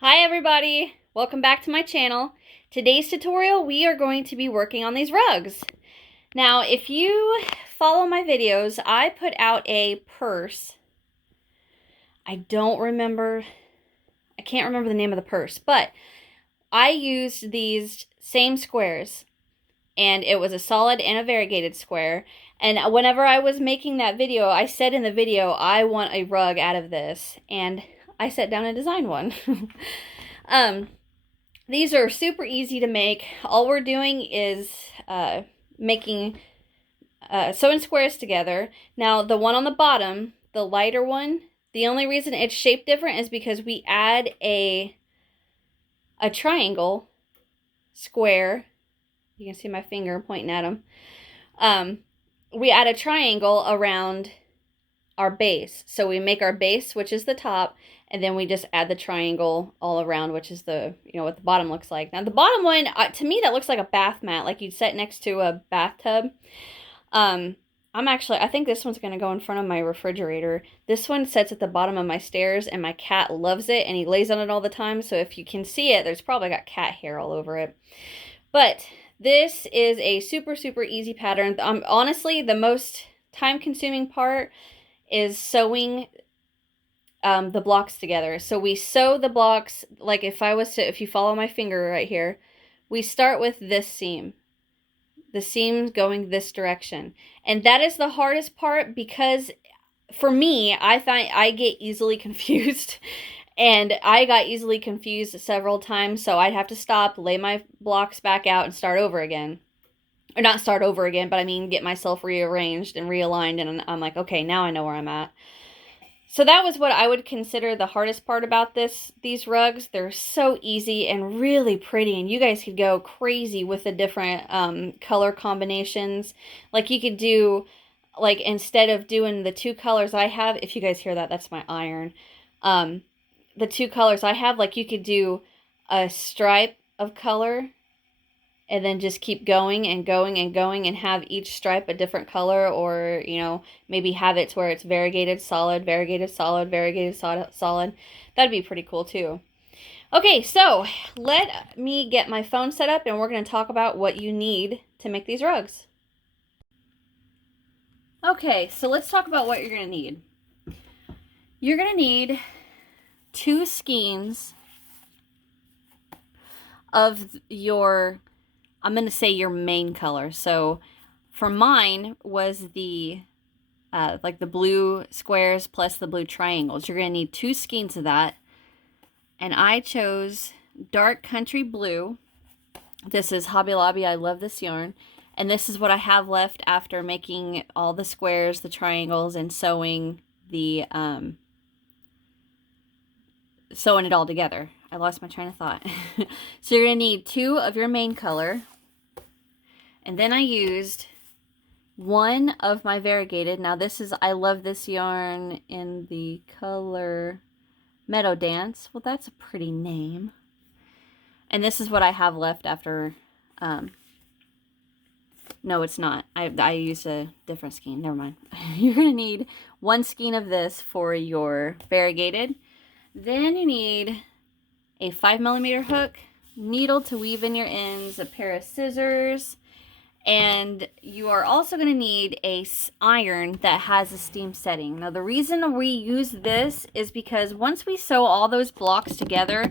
Hi everybody! Welcome back to my channel. Today's tutorial we are going to be working on these rugs. Now if you follow my videos, I put out a purse. I can't remember the name of the purse, but I used these same squares and it was a solid and a variegated square. And whenever I was making that video, I said in the video, I want a rug out of this, and I sat down and designed one. These are super easy to make. All we're doing is sewing squares together. Now the one on the bottom, the lighter one, the only reason it's shaped different is because we add a triangle square. You can see my finger pointing at them. We add a triangle around our base. So we make our base, which is the top, and then we just add the triangle all around, which is what the bottom looks like. Now the bottom one, to me, that looks like a bath mat, like you'd set next to a bathtub. I think this one's going to go in front of my refrigerator. This one sits at the bottom of my stairs, and my cat loves it, and he lays on it all the time. So if you can see it, there's probably got cat hair all over it. But this is a super, super easy pattern. Honestly, the most time-consuming part is sewing the blocks together. So we sew the blocks, like if you follow my finger right here, we start with this seam. The seam going this direction. And that is the hardest part because for me, I find I get easily confused. And I got easily confused several times, so I'd have to stop, lay my blocks back out, and start over again. Or not start over again, but I mean get myself rearranged and realigned, and I'm like, okay, now I know where I'm at. So that was what I would consider the hardest part about these rugs. They're so easy and really pretty, and you guys could go crazy with the different color combinations. Like you could do, like instead of doing the two colors I have, if you guys hear that, that's my iron. The two colors I have, like you could do a stripe of color and then just keep going and going and going and have each stripe a different color, or maybe have it to where it's variegated solid, variegated solid, variegated solid. That'd be pretty cool too. Okay, so let me get my phone set up and we're going to talk about what you need to make these rugs. Okay, so let's talk about what you're going to need. You're going to need 2 skeins of your, I'm going to say your main color. So for mine was the like the blue squares plus the blue triangles. You're going to need 2 skeins of that. And I chose dark country blue. This is Hobby Lobby. I love this yarn. And this is what I have left after making all the squares, the triangles, and sewing the sewing it all together. I lost my train of thought. So you're going to need 2 of your main color. And then I used 1 of my variegated. Now this is, I love this yarn in the color Meadow Dance. Well, that's a pretty name. And this is what I have left after, no, it's not. I used a different skein. Never mind. You're going to need 1 skein of this for your variegated. Then you need a 5mm hook, needle to weave in your ends, a pair of scissors, and you are also going to need a iron that has a steam setting. Now the reason we use this is because once we sew all those blocks together,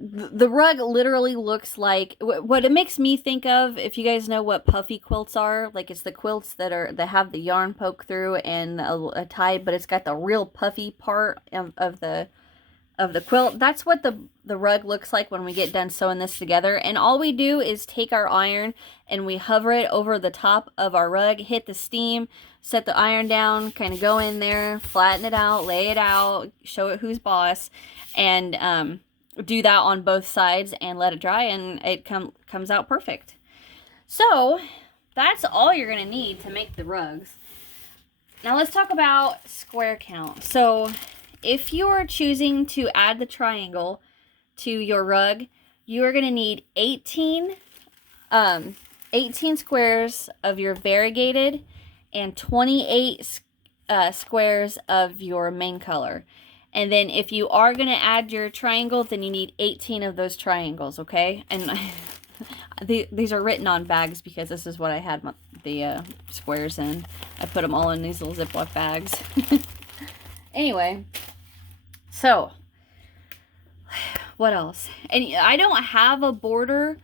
the rug literally looks like, what it makes me think of, if you guys know what puffy quilts are, like it's the quilts that have the yarn poke through and a tie, but it's got the real puffy part of the quilt. That's what the rug looks like when we get done sewing this together. And all we do is take our iron and we hover it over the top of our rug, hit the steam, set the iron down, kind of go in there, flatten it out, lay it out, show it who's boss, and do that on both sides and let it dry, and it comes out perfect. So that's all you're going to need to make the rugs. Now let's talk about square count. So if you are choosing to add the triangle to your rug, you are going to need 18 squares of your variegated and 28 squares of your main color. And then if you are going to add your triangle, then you need 18 of those triangles, okay? And these are written on bags because this is what I had the squares in. I put them all in these little Ziploc bags. Anyway, so what else? And I don't have a border.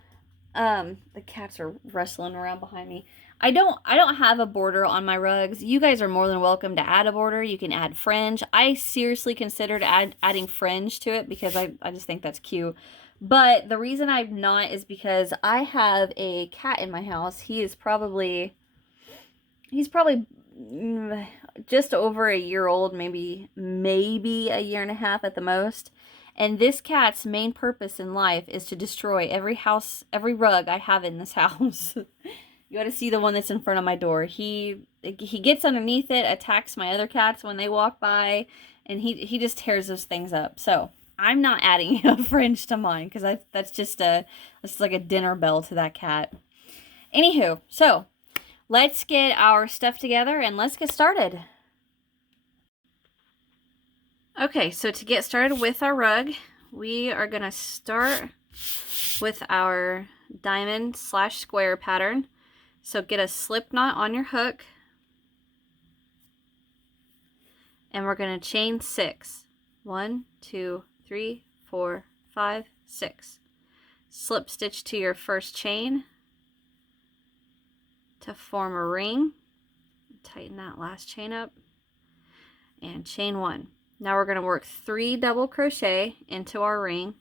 The cats are wrestling around behind me. I don't have a border on my rugs. You guys are more than welcome to add a border. You can add fringe. I seriously considered adding fringe to it because I just think that's cute. But the reason I'm not is because I have a cat in my house. He's probably just over a year old, maybe a year and a half at the most. And this cat's main purpose in life is to destroy every rug I have in this house. You got to see the one that's in front of my door. He gets underneath it, attacks my other cats when they walk by, and he just tears those things up. So I'm not adding a fringe to mine because that's like a dinner bell to that cat. Anywho, so let's get our stuff together and let's get started. Okay, so to get started with our rug, we are going to start with our diamond / square pattern. So get a slip knot on your hook, and we're going to chain 6. 1, 2, 3, 4, 5, 6. Slip stitch to your first chain to form a ring. Tighten that last chain up, and chain 1. Now we're going to work 3 double crochet into our ring.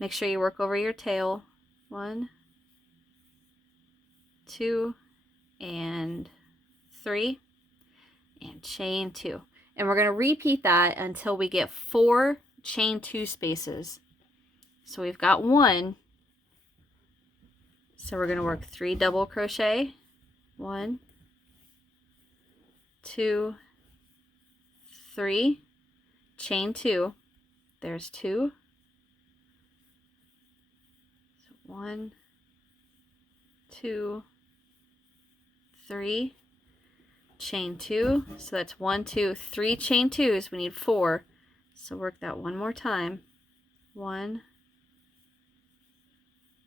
Make sure you work over your tail. 1, 2, and 3, and chain 2. And we're going to repeat that until we get 4 chain 2 spaces. So we've got 1. So we're going to work 3 double crochet. 1, 2, 3. Chain 2. There's 2. So 1, 2, 3. Chain 2. So that's 1, 2, 3 chain 2s. We need 4. So work that one more time. 1,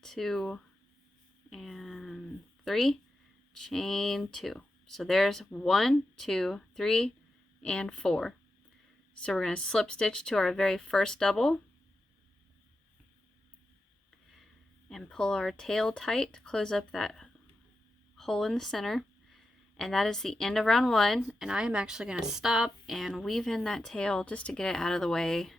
2, and 3. Chain 2. So there's 1, 2, 3, and 4. So we're going to slip stitch to our very first double and pull our tail tight, close up that hole in the center, and that is the end of round 1. And I am actually going to stop and weave in that tail just to get it out of the way.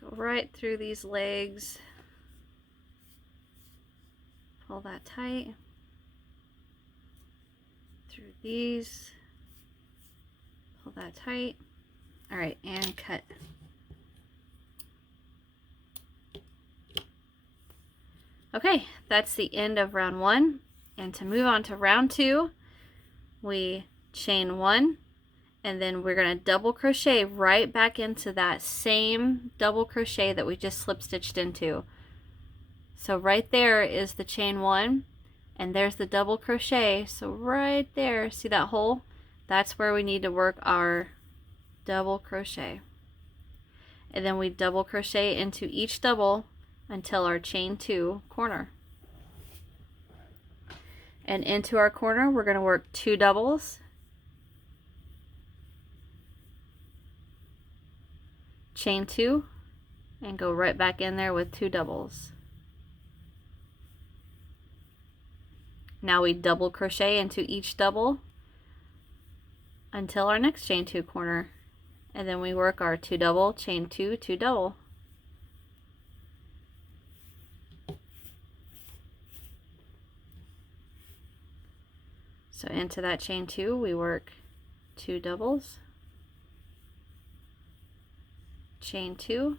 Go right through these legs. Pull that tight through these, pull that tight. All right, and cut. Okay, that's the end of round 1. And to move on to round 2, we chain 1, and then we're going to double crochet right back into that same double crochet that we just slip stitched into. So right there is the chain 1, and there's the double crochet. So right there, see that hole? That's where we need to work our double crochet. And then we double crochet into each double until our chain 2 corner. And into our corner, we're going to work 2 doubles. Chain 2, and go right back in there with 2 doubles. Now we double crochet into each double until our next chain 2 corner, and then we work our 2 double, chain 2, 2 double. So into that chain 2 we work 2 doubles, chain 2,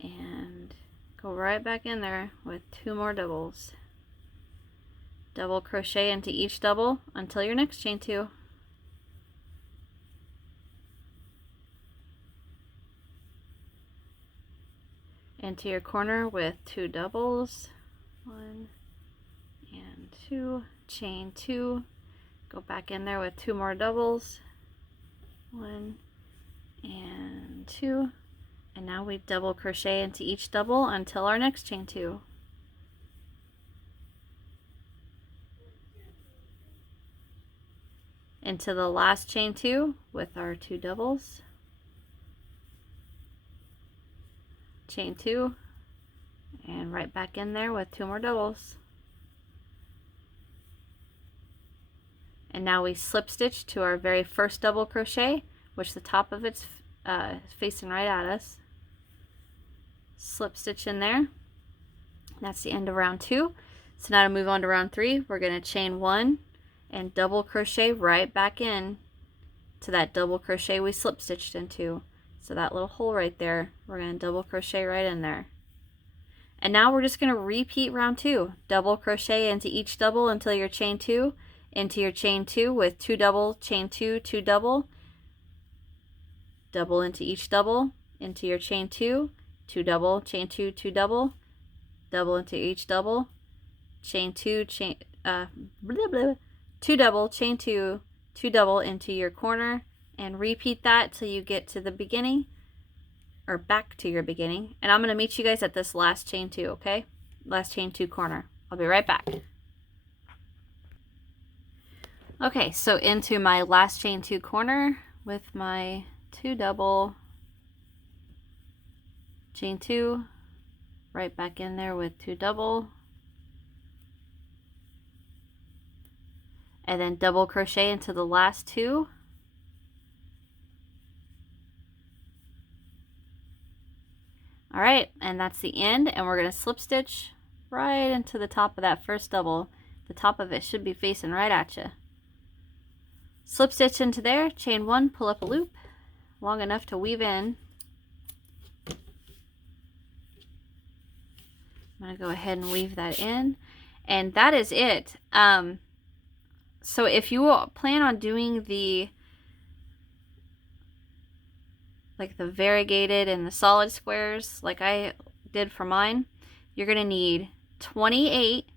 and go right back in there with 2 more doubles. Double crochet into each double until your next chain 2. into your corner with 2 doubles, 1 and 2, chain 2, go back in there with 2 more doubles, 1 and 2, and now we double crochet into each double until our next chain 2. Into the last chain 2 with our 2 doubles, chain 2, and right back in there with 2 more doubles. And now we slip stitch to our very first double crochet, which the top of it's facing right at us. Slip stitch in there. That's the end of round 2. So now to move on to round 3, we're going to chain 1 and double crochet right back in to that double crochet we slip stitched into. So that little hole right there, we're going to double crochet right in there. And now we're just going to repeat round 2. Double crochet into each double until you're chain 2, into your chain 2 with 2 double, chain 2, 2 double, double into each double, into your chain 2, 2 double, chain 2, 2 double, double into each double, chain 2, chain 2 double, chain 2, 2 double into your corner, and repeat that till you get to the beginning, or back to your beginning. And I'm going to meet you guys at this last chain 2, okay? Last chain 2 corner. I'll be right back. Okay, so into my last chain 2 corner with my 2 double, chain 2, right back in there with 2 double, and then double crochet into the last 2. All right, and that's the end, and we're going to slip stitch right into the top of that first double. The top of it should be facing right at you. Slip stitch into there, chain 1, pull up a loop long enough to weave in. I'm going to go ahead and weave that in, and that is it. So if you plan on doing the variegated and the solid squares like I did for mine, you're going to need 28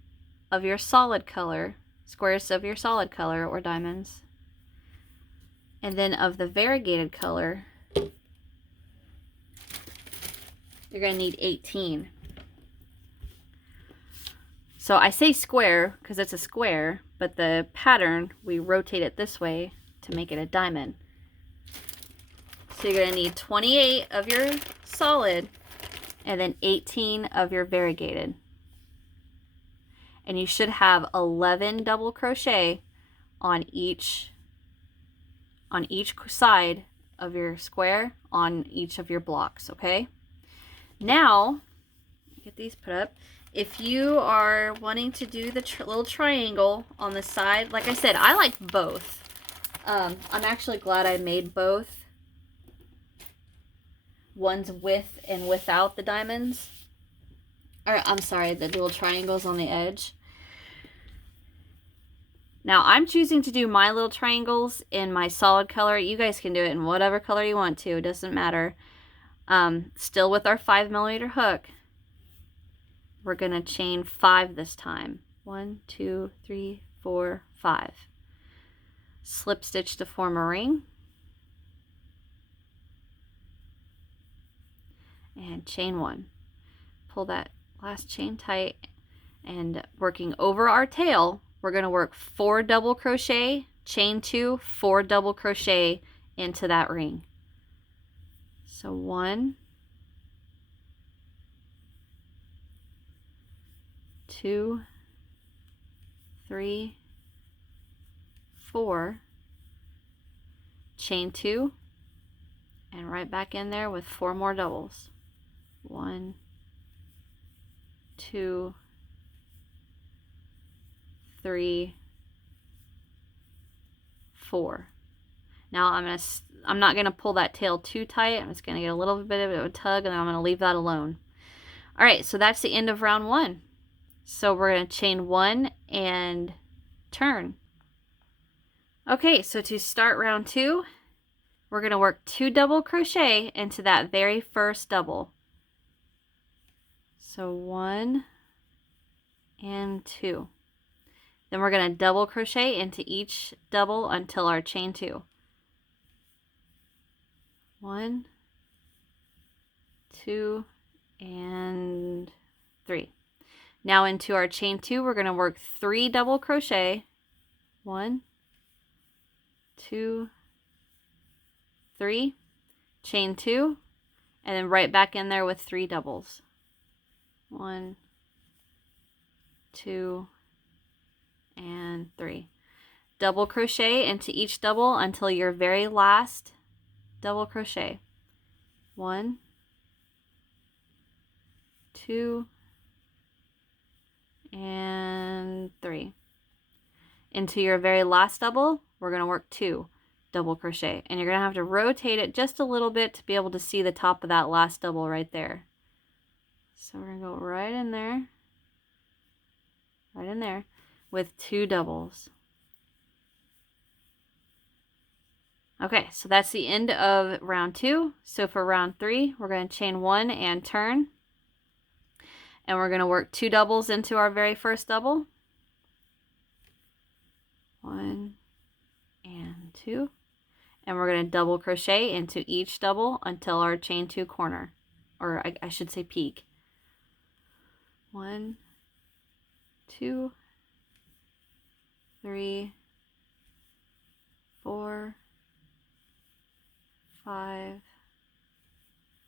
of your solid color, squares of your solid color or diamonds. And then of the variegated color, you're going to need 18. So I say square because it's a square, but the pattern, we rotate it this way to make it a diamond. So you're going to need 28 of your solid and then 18 of your variegated. And you should have 11 double crochet on each side of your square on each of your blocks, okay? Now, get these put up. If you are wanting to do the little triangle on the side, like I said, I like both. I'm actually glad I made both. One's with and without the diamonds. Or, I'm sorry, the little triangles on the edge. Now, I'm choosing to do my little triangles in my solid color. You guys can do it in whatever color you want to. It doesn't matter. Still with our 5mm hook. We're going to chain 5 this time. 1, 2, 3, 4, 5. Slip stitch to form a ring. And chain 1. Pull that last chain tight. And working over our tail, we're going to work 4 double crochet, chain 2, 4 double crochet into that ring. So 1, 2, 3, 4, chain 2, and right back in there with 4 more doubles. 1, 2, 3, 4. Now I'm not gonna pull that tail too tight. I'm just gonna get a little bit of a tug, and then I'm gonna leave that alone. All right, so that's the end of round 1. So we're gonna chain 1 and turn. Okay, so to start round 2, we're gonna work 2 double crochet into that very first double. So 1 and 2. Then we're going to double crochet into each double until our chain 2. 1, 2, and 3. Now into our chain 2, we're going to work 3 double crochet. 1, 2, 3, chain 2, and then right back in there with 3 doubles. 1, 2, and 3. Double crochet into each double until your very last double crochet. 1, 2, and 3. Into your very last double, we're going to work 2 double crochet, and you're going to have to rotate it just a little bit to be able to see the top of that last double right there. So we're going to go right in there with 2 doubles. Okay, so that's the end of round 2. So for round 3, we're going to chain 1 and turn, and we're going to work 2 doubles into our very first double. 1 and 2, and we're going to double crochet into each double until our chain 2 corner, or I should say peak. 1, 2, 3, 4, 5,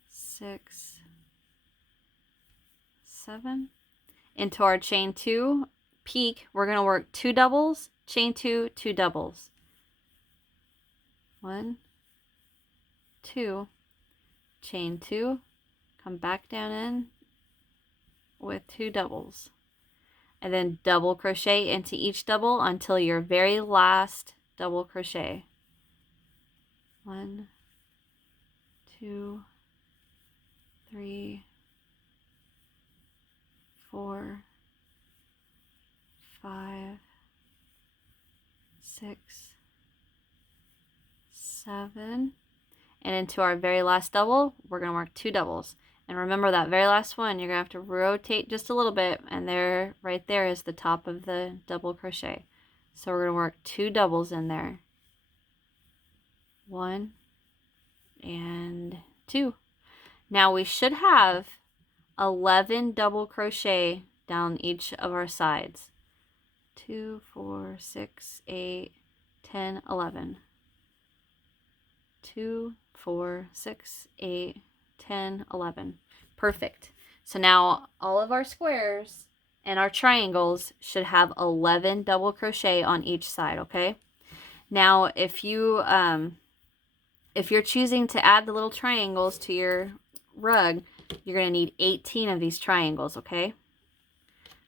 6, 7. Into our chain 2 peak, we're going to work 2 doubles, chain 2, 2 doubles. 1, 2, chain 2, come back down in with 2 doubles, and then double crochet into each double until your very last double crochet. 1, 2, 3, 4, 5, 6, 7, and into our very last double, we're going to work 2 doubles. And remember that very last one, you're going to have to rotate just a little bit, and there, right there is the top of the double crochet. So we're going to work 2 doubles in there. 1 and 2. Now we should have 11 double crochet down each of our sides. 2, 4, 6, 8, 10, 11. 2, 4, 6, 8, 10, 11. Perfect. So now all of our squares and our triangles should have 11 double crochet on each side, okay? Now if you're choosing to add the little triangles to your rug, you're going to need 18 of these triangles, okay?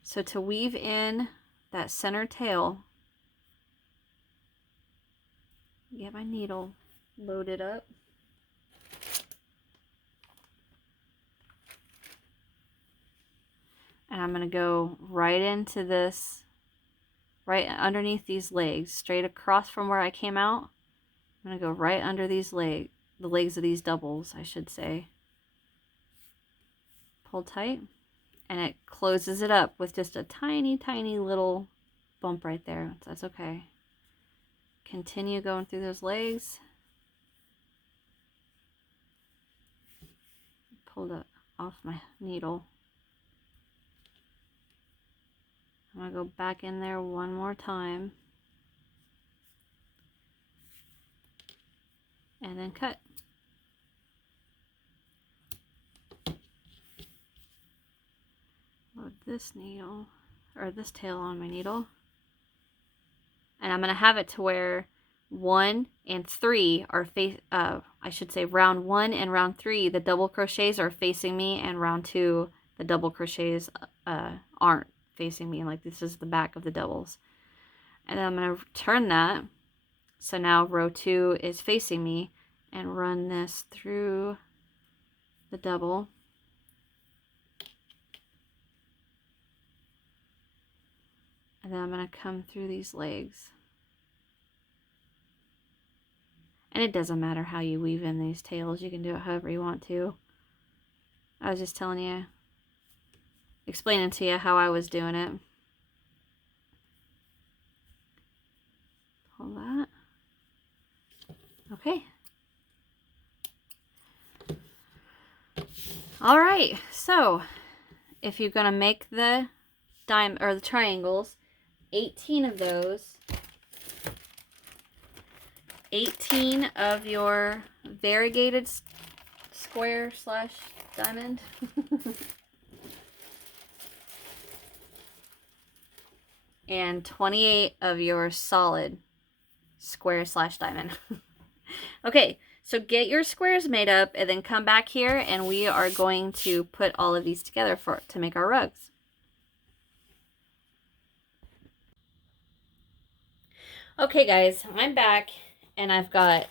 So to weave in that center tail, get my needle loaded up. And I'm going to go right into this, right underneath these legs, straight across from where I came out. I'm going to go right under these legs, the legs of these doubles, I should say. Pull tight, and it closes it up with just a tiny, tiny little bump right there. That's okay. Continue going through those legs. Pulled it off my needle. I'm going to go back in there one more time. And then cut. Load this needle, or this tail on my needle. And I'm going to have it to where 1 and 3 are I should say round 1 and round 3, the double crochets are facing me, and round 2, the double crochets aren't facing me. Like this is the back of the doubles. And then I'm going to turn that. So now row 2 is facing me, and run this through the double. And then I'm going to come through these legs. And it doesn't matter how you weave in these tails. You can do it however you want to. I was just telling you, explaining to you how I was doing it. Pull that. Okay. All right, so if you're gonna make the diamond or the triangles, 18 of those, 18 of your variegated square slash diamond. And 28 of your solid square slash diamond. Okay, so get your squares made up and then come back here and we are going to put all of these together to make our rugs. Okay guys, I'm back and I've got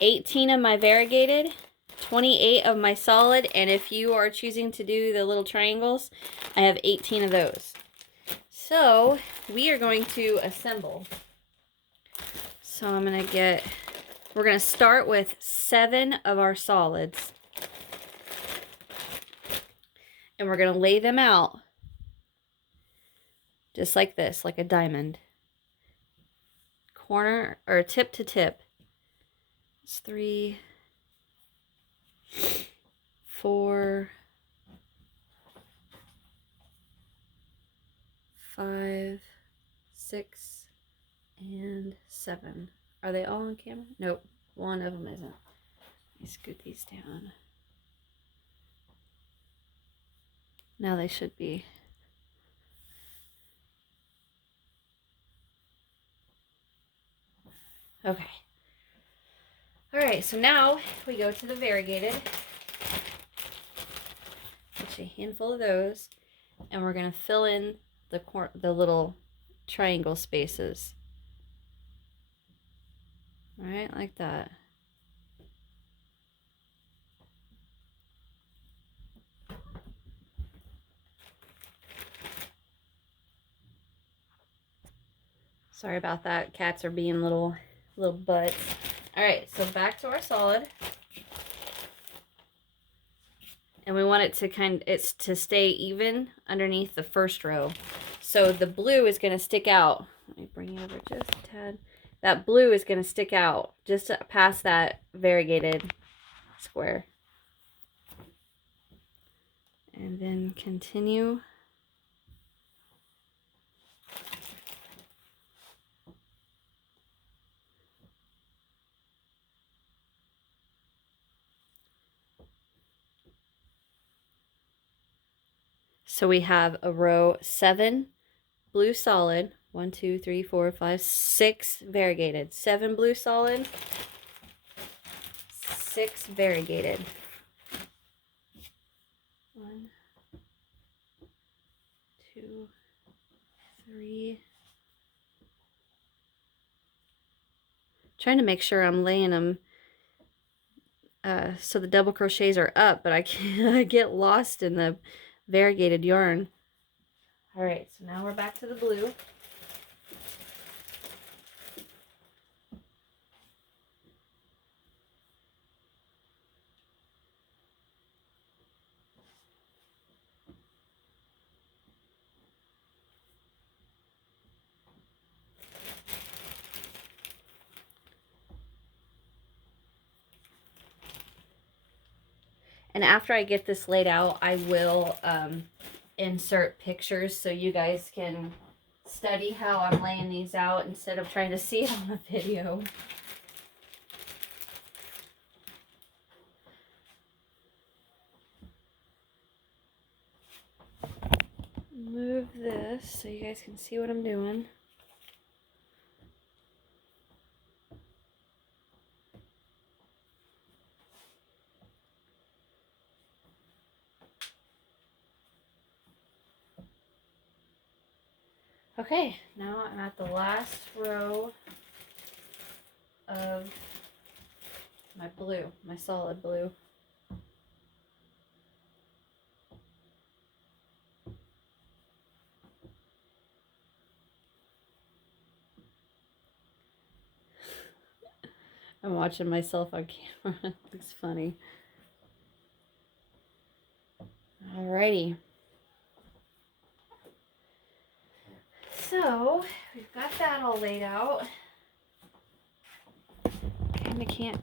18 of my variegated, 28 of my solid, and if you are choosing to do the little triangles, I have 18 of those. So we are going to assemble. So I'm going to we're going to start with 7 of our solids. And we're going to lay them out just like this, like a diamond. Corner or tip to tip. It's 3, 4, 5, 6, and 7. Are they all on camera? Nope, one of them isn't. Let me scoot these down. Now they should be. Okay. All right, so now we go to the variegated. Get a handful of those, and we're gonna fill in the little triangle spaces. All right, like that. Sorry about that. Cats are being little butts. All right, so back to our solid. And we want it to stay even underneath the first row. So the blue is going to stick out. Let me bring it over just a tad. That blue is going to stick out just past that variegated square. And then continue. So we have a row 7 blue solid, 1, 2, 3, 4, 5, 6 variegated, 7 blue solid, 6 variegated. 1, 2, 3. Trying to make sure I'm laying them so the double crochets are up, but I can't get lost in the variegated yarn. All right, so now we're back to the blue. And after I get this laid out, I will insert pictures so you guys can study how I'm laying these out instead of trying to see it on the video. Move this so you guys can see what I'm doing. Okay, now I'm at the last row of my blue, my solid blue. I'm watching myself on camera. It's funny. Alrighty. So, we've got that all laid out. Kinda can't,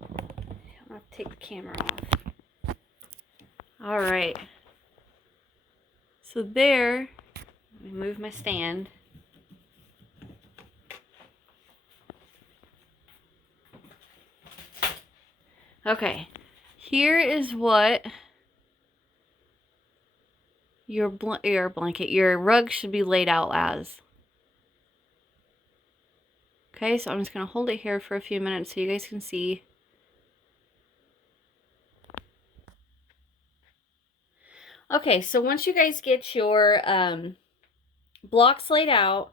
I'll have to take the camera off. Alright. So there, let me move my stand. Okay, here is what your rug should be laid out as. Okay, so I'm just going to hold it here for a few minutes so you guys can see. Okay, so once you guys get your blocks laid out,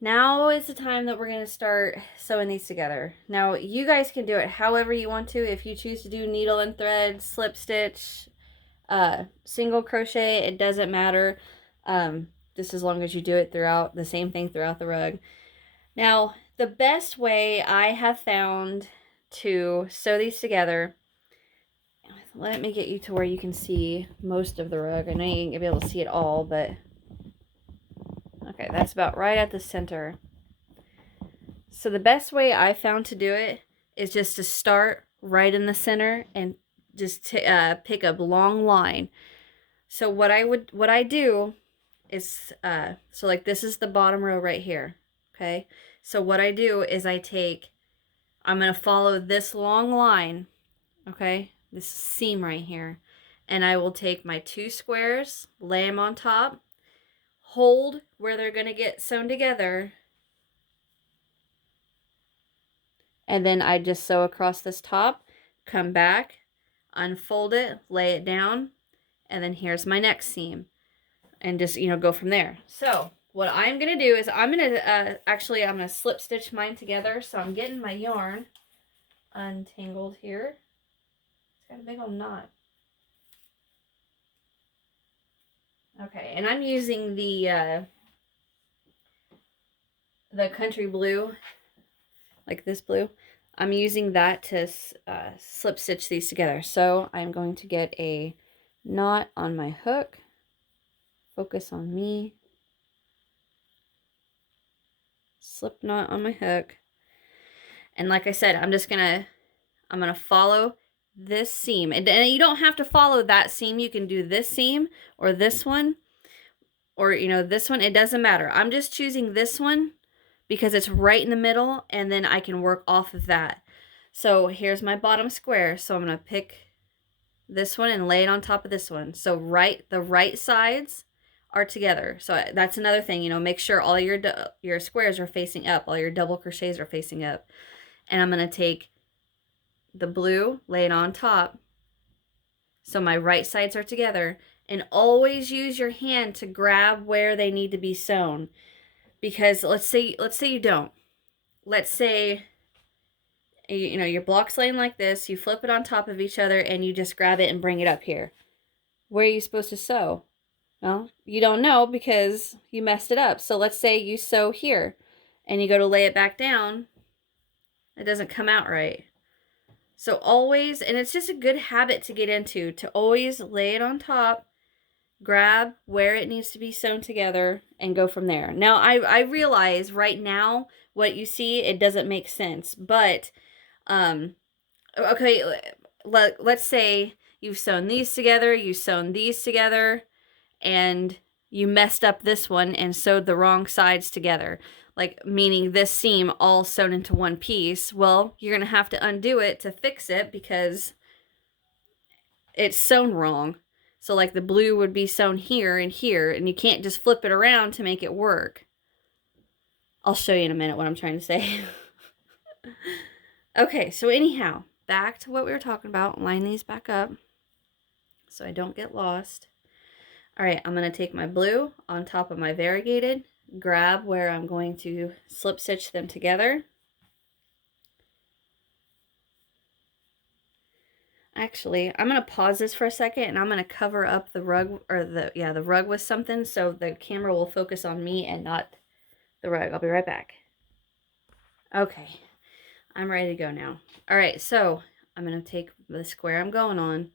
now is the time that we're going to start sewing these together. Now, you guys can do it however you want to. If you choose to do needle and thread, slip stitch, single crochet, it doesn't matter. Just as long as you do it throughout, the same thing throughout the rug. Now, the best way I have found to sew these together, let me get you to where you can see most of the rug. I know you ain't gonna be able to see it all, but okay, that's about right at the center. So the best way I found to do it is just to start right in the center and just pick a long line. So what I do is, so like this is the bottom row right here, okay? So what I do is I'm going to follow this long line, okay? This seam right here. And I will take my 2 squares, lay them on top, hold where they're going to get sewn together, and then I just sew across this top, come back, unfold it, lay it down, and then here's my next seam. And just, go from there. So what I'm going to do is I'm going to slip stitch mine together. So I'm getting my yarn untangled here. It's got a big old knot. Okay, and I'm using the country blue, like this blue. I'm using that to slip stitch these together. So I'm going to get a knot on my hook. Focus on me. Slip knot on my hook. And like I said, I'm going to follow this seam. And you don't have to follow that seam. You can do this seam or this one or, this one. It doesn't matter. I'm just choosing this one because it's right in the middle and then I can work off of that. So here's my bottom square. So I'm going to pick this one and lay it on top of this one. So the right sides are together. So that's another thing, make sure all your squares are facing up. All your double crochets are facing up. And I'm going to take the blue, lay it on top, so my right sides are together, and always use your hand to grab where they need to be sewn. Because let's say you don't. Let's say your block's laying like this, you flip it on top of each other, and you just grab it and bring it up here. Where are you supposed to sew? Well, you don't know because you messed it up. So let's say you sew here, and you go to lay it back down. It doesn't come out right. So always, and it's just a good habit to get into, to always lay it on top, grab where it needs to be sewn together, and go from there. Now, I realize right now what you see, it doesn't make sense. But, okay, let's say you've sewn these together, you've sewn these together, and you messed up this one and sewed the wrong sides together. Like, meaning this seam all sewn into one piece. Well, you're going to have to undo it to fix it because it's sewn wrong. So, like, the blue would be sewn here, and you can't just flip it around to make it work. I'll show you in a minute what I'm trying to say. Okay, so anyhow, back to what we were talking about. Line these back up so I don't get lost. All right, I'm going to take my blue on top of my variegated, grab where I'm going to slip stitch them together. Actually, I'm going to pause this for a second and I'm going to cover up the rug, or the rug with something so the camera will focus on me and not the rug. I'll be right back. Okay, I'm ready to go now. All right, so I'm going to take the square I'm going on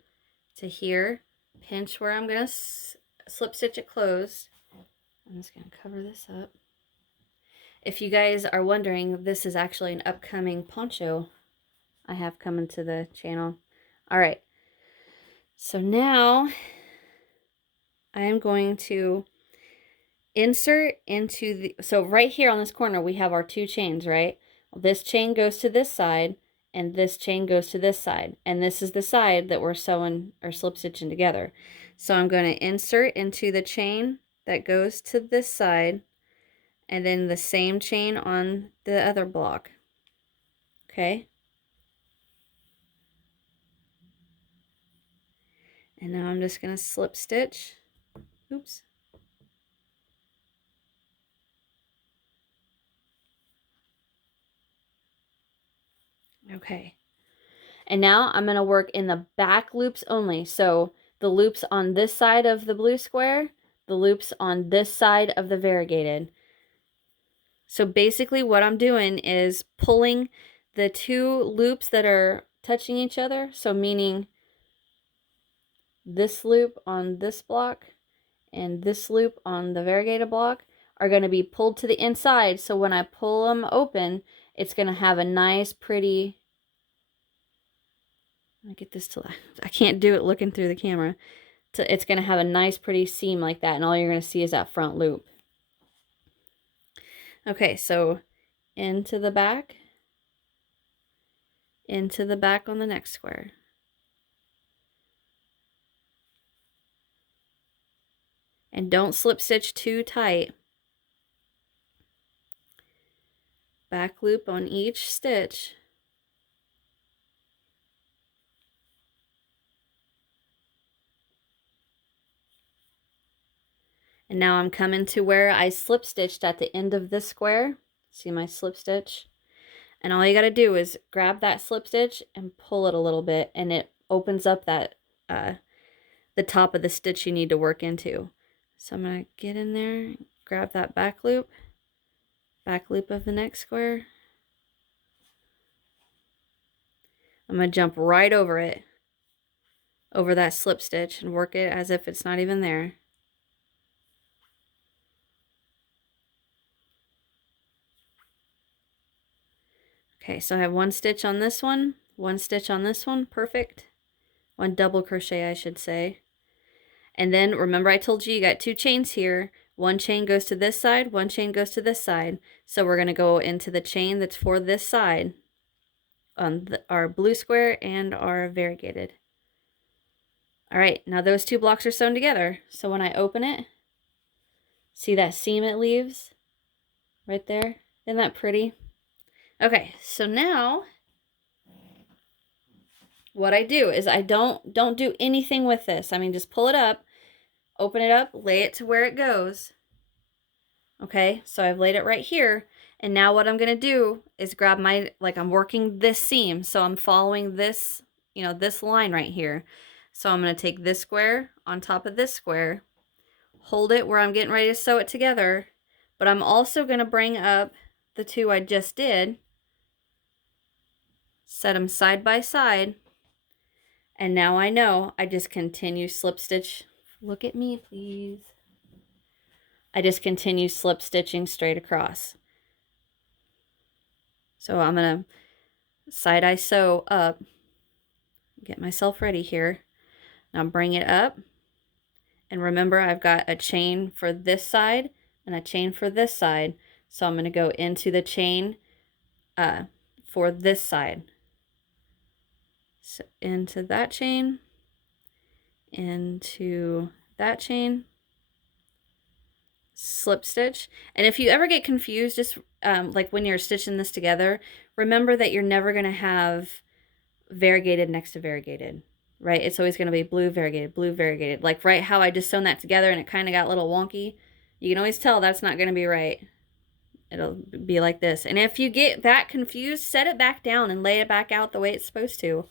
to here, pinch where I'm going to slip stitch it closed, I'm just going to cover this up. If you guys are wondering, this is actually an upcoming poncho I have coming to the channel. All right. So now I am going to insert into the, so right here on this corner, we have our 2 chains, right? This chain goes to this side and this chain goes to this side. And this is the side that we're sewing or slip stitching together. So I'm going to insert into the chain that goes to this side and then the same chain on the other block. Okay. And now I'm just going to slip stitch. Oops. Okay. And now I'm going to work in the back loops only. So the loops on this side of the blue square, the loops on this side of the variegated. So basically what I'm doing is pulling the 2 loops that are touching each other. So meaning this loop on this block and this loop on the variegated block are going to be pulled to the inside. So when I pull them open, it's going to have a nice, pretty, let me get this to, I can't do it looking through the camera. It's going to have a nice, pretty seam like that. And all you're going to see is that front loop. Okay, so into the back on the next square. And don't slip stitch too tight. Back loop on each stitch. And now I'm coming to where I slip stitched at the end of this square. See my slip stitch? And all you got to do is grab that slip stitch and pull it a little bit, and it opens up that the top of the stitch you need to work into. So I'm going to get in there, grab that back loop of the next square. I'm going to jump right over it, over that slip stitch, and work it as if it's not even there. Okay, so I have 1 stitch on this one, 1 stitch on this one, perfect. 1 double crochet, I should say. And then remember I told you you got 2 chains here. 1 chain goes to this side, 1 chain goes to this side. So we're going to go into the chain that's for this side on our blue square and our variegated. All right, now those 2 blocks are sewn together. So when I open it, see that seam it leaves right there? Isn't that pretty? Okay, so now what I do is I don't do anything with this. I mean, just pull it up, open it up, lay it to where it goes. Okay, so I've laid it right here. And now what I'm going to do is grab my, like I'm working this seam. So I'm following this, you know, this line right here. So I'm going to take this square on top of this square, hold it where I'm getting ready to sew it together. But I'm also going to bring up the 2 I just did, set them side by side. And now I know I just continue slip stitch. Look at me, please. I just continue slip stitching straight across. So I'm going to side-eye sew up, get myself ready here. Now bring it up. And remember, I've got a chain for this side and a chain for this side. So I'm going to go into the chain for this side. So into that chain, into that chain, slip stitch. And if you ever get confused, just like when you're stitching this together, remember that you're never going to have variegated next to variegated, right? It's always going to be blue variegated. Like right how I just sewn that together and it kind of got a little wonky. You can always tell that's not going to be right. It'll be like this. And if you get that confused, set it back down and lay it back out the way it's supposed to.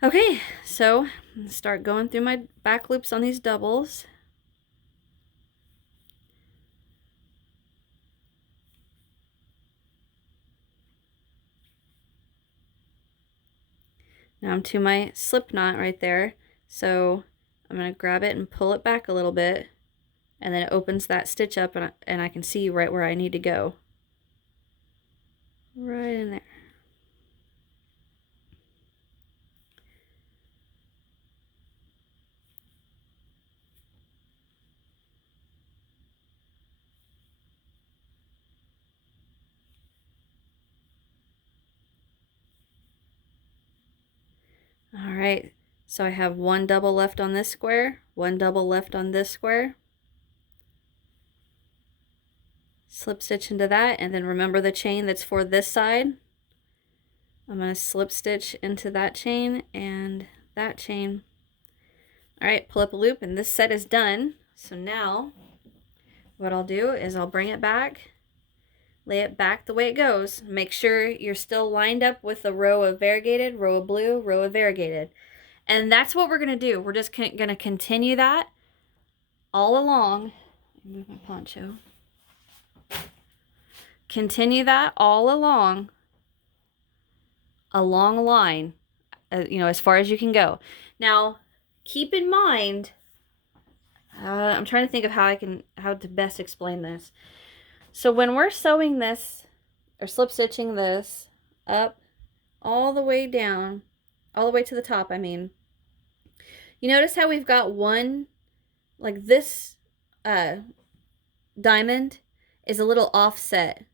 Okay, so start going through my back loops on these doubles. Now I'm to my slip knot right there. So I'm going to grab it and pull it back a little bit. and then it opens that stitch up, and I can see right where I need to go. Right in there. All right, so I have one double left on this square, one double left on this square. Slip stitch into that, and then remember the chain that's for this side. I'm going to slip stitch into that chain and that chain. All right, pull up a loop, and this set is done. So now what I'll do is I'll bring it back, lay it back the way it goes. Make sure you're still lined up with a row of variegated, row of blue, row of variegated. And that's what we're going to do. We're just going to continue that all along. Move my poncho. Continue that all along a long line, you know, as far as you can go. Now, keep in mind, I'm trying to think of how to best explain this. So when we're sewing this, or slip stitching this up all the way down, all the way to the top, I mean, you notice how we've got one, like this diamond is a little offset.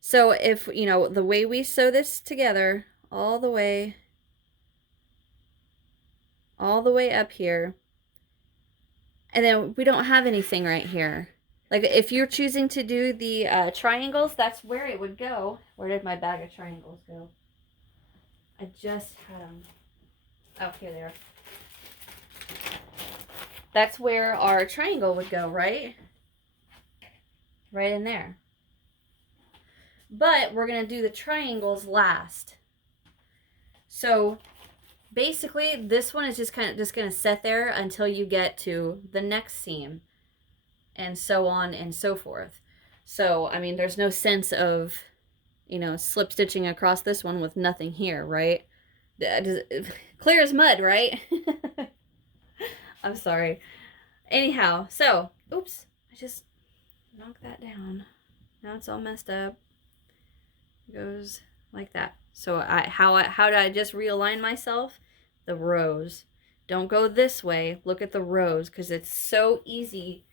So if, you know, the way we sew this together all the way up here, and then we don't have anything right here. Like if you're choosing to do the triangles, that's where it would go. Where did my bag of triangles go? I just had them. Oh, here they are. That's where our triangle would go, right? Right in there. But we're going to do the triangles last. So basically this one is just going to sit there until you get to the next seam, and so on and so forth. So, I mean, there's no sense of, you know, slip stitching across this one with nothing here, right? Clear as mud, right? I'm sorry. Anyhow, so, oops, I just knocked that down. Now it's all messed up. It goes like that. So how did I just realign myself? The rows. Don't go this way. Look at the rows, because it's so easy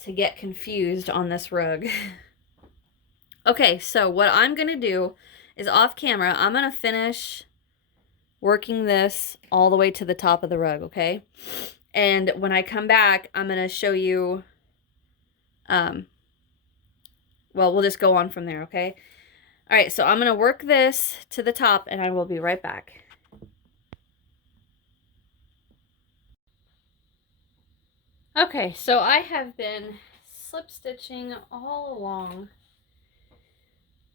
to get confused on this rug. Okay, so what I'm going to do is off camera, I'm going to finish working this all the way to the top of the rug, okay? And when I come back, I'm going to show you, well, we'll just go on from there, okay? All right, so I'm going to work this to the top, and I will be right back. Okay, so I have been slip stitching all along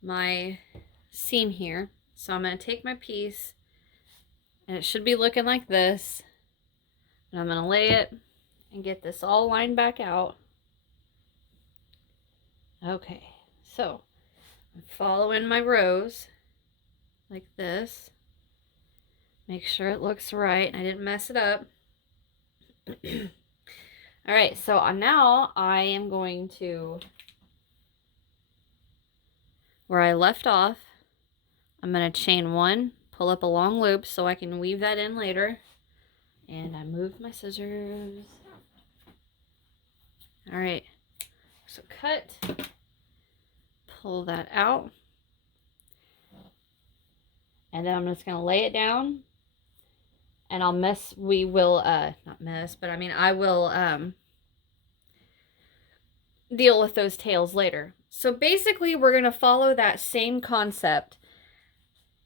my seam here. So I'm going to take my piece, and it should be looking like this. And I'm going to lay it and get this all lined back out. Okay, so I'm following my rows like this. Make sure it looks right. I didn't mess it up. All right, so now I am going to, where I left off, I'm going to chain one, pull up a long loop so I can weave that in later. And I moved my scissors. All right, so cut, pull that out. And then I'm just going to lay it down. And I will deal with those tails later. So basically we're going to follow that same concept,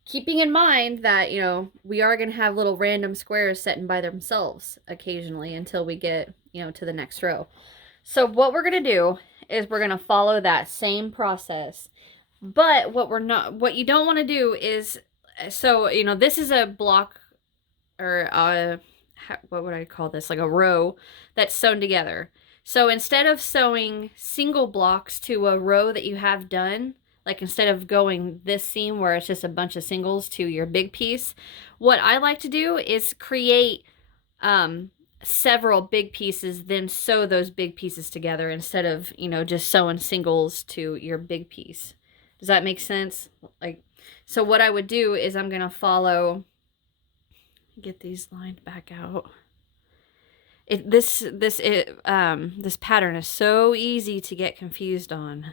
keeping in mind that, you know, we are going to have little random squares setting by themselves occasionally until we get, you know, to the next row. So what we're going to do is we're going to follow that same process. But what you don't want to do is, so, you know, this is a block, or what would I call this? Like a row that's sewn together. So instead of sewing single blocks to a row that you have done, like instead of going this seam where it's just a bunch of singles to your big piece, what I like to do is create several big pieces, then sew those big pieces together instead of, you know, just sewing singles to your big piece. Does that make sense? Like, so what I would do is I'm going to follow, get these lined back out. This pattern is so easy to get confused on.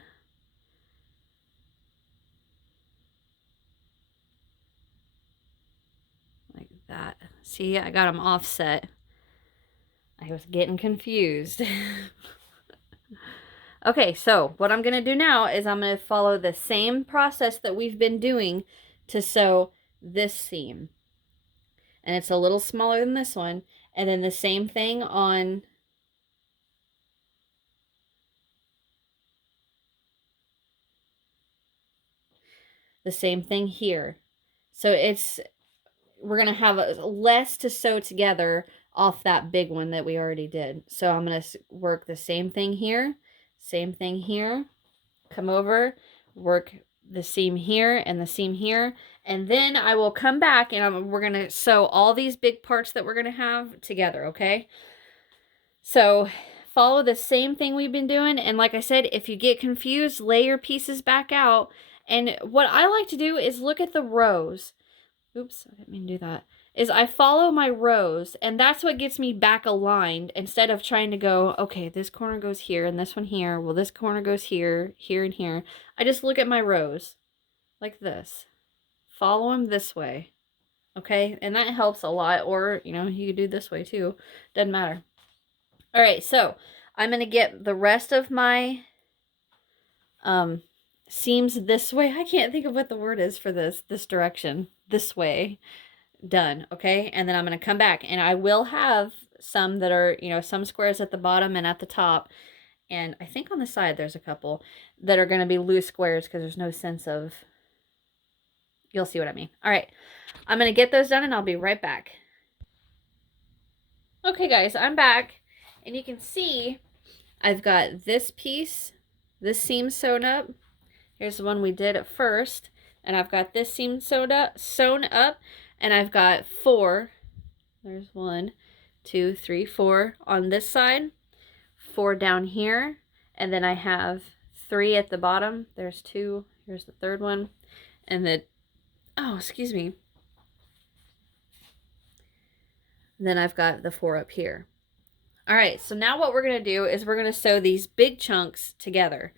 Like that. See, I got them offset. I was getting confused. Okay, so what I'm going to do now is I'm going to follow the same process that we've been doing to sew this seam. And it's a little smaller than this one. And then the same thing on the same thing here. So we're going to have less to sew together off that big one that we already did. So I'm going to work the same thing here, come over, work the seam here and the seam here, and then I will come back and we're going to sew all these big parts that we're going to have together, okay? So follow the same thing we've been doing, and like I said, if you get confused, lay your pieces back out. And what I like to do is look at the rows. Oops, I didn't mean to do that. Is I follow my rows, and that's what gets me back aligned instead of trying to go, okay, this corner goes here and this one here. Well, this corner goes here, here, and here. I just look at my rows like this. Follow them this way. Okay, and that helps a lot. Or, you know, you could do this way too. Doesn't matter. All right, so I'm going to get the rest of my seams this way. I can't think of what the word is for this direction. This way. Done. Okay, and then I'm going to come back, and I will have some that are, you know, some squares at the bottom and at the top, and I think on the side there's a couple that are going to be loose squares because there's no sense of, you'll see what I mean. All right, I'm going to get those done and I'll be right back. Okay guys, I'm back, and you can see I've got this piece, this seam sewn up. Here's the one we did at first, and I've got this seam sewn up. And I've got 4, there's 1, 2, 3, 4 on this side, 4 down here, and then I have 3 at the bottom. There's 2, here's the third one, and then, oh, excuse me. Then I've got the 4 up here. All right, so now what we're going to do is we're going to sew these big chunks together.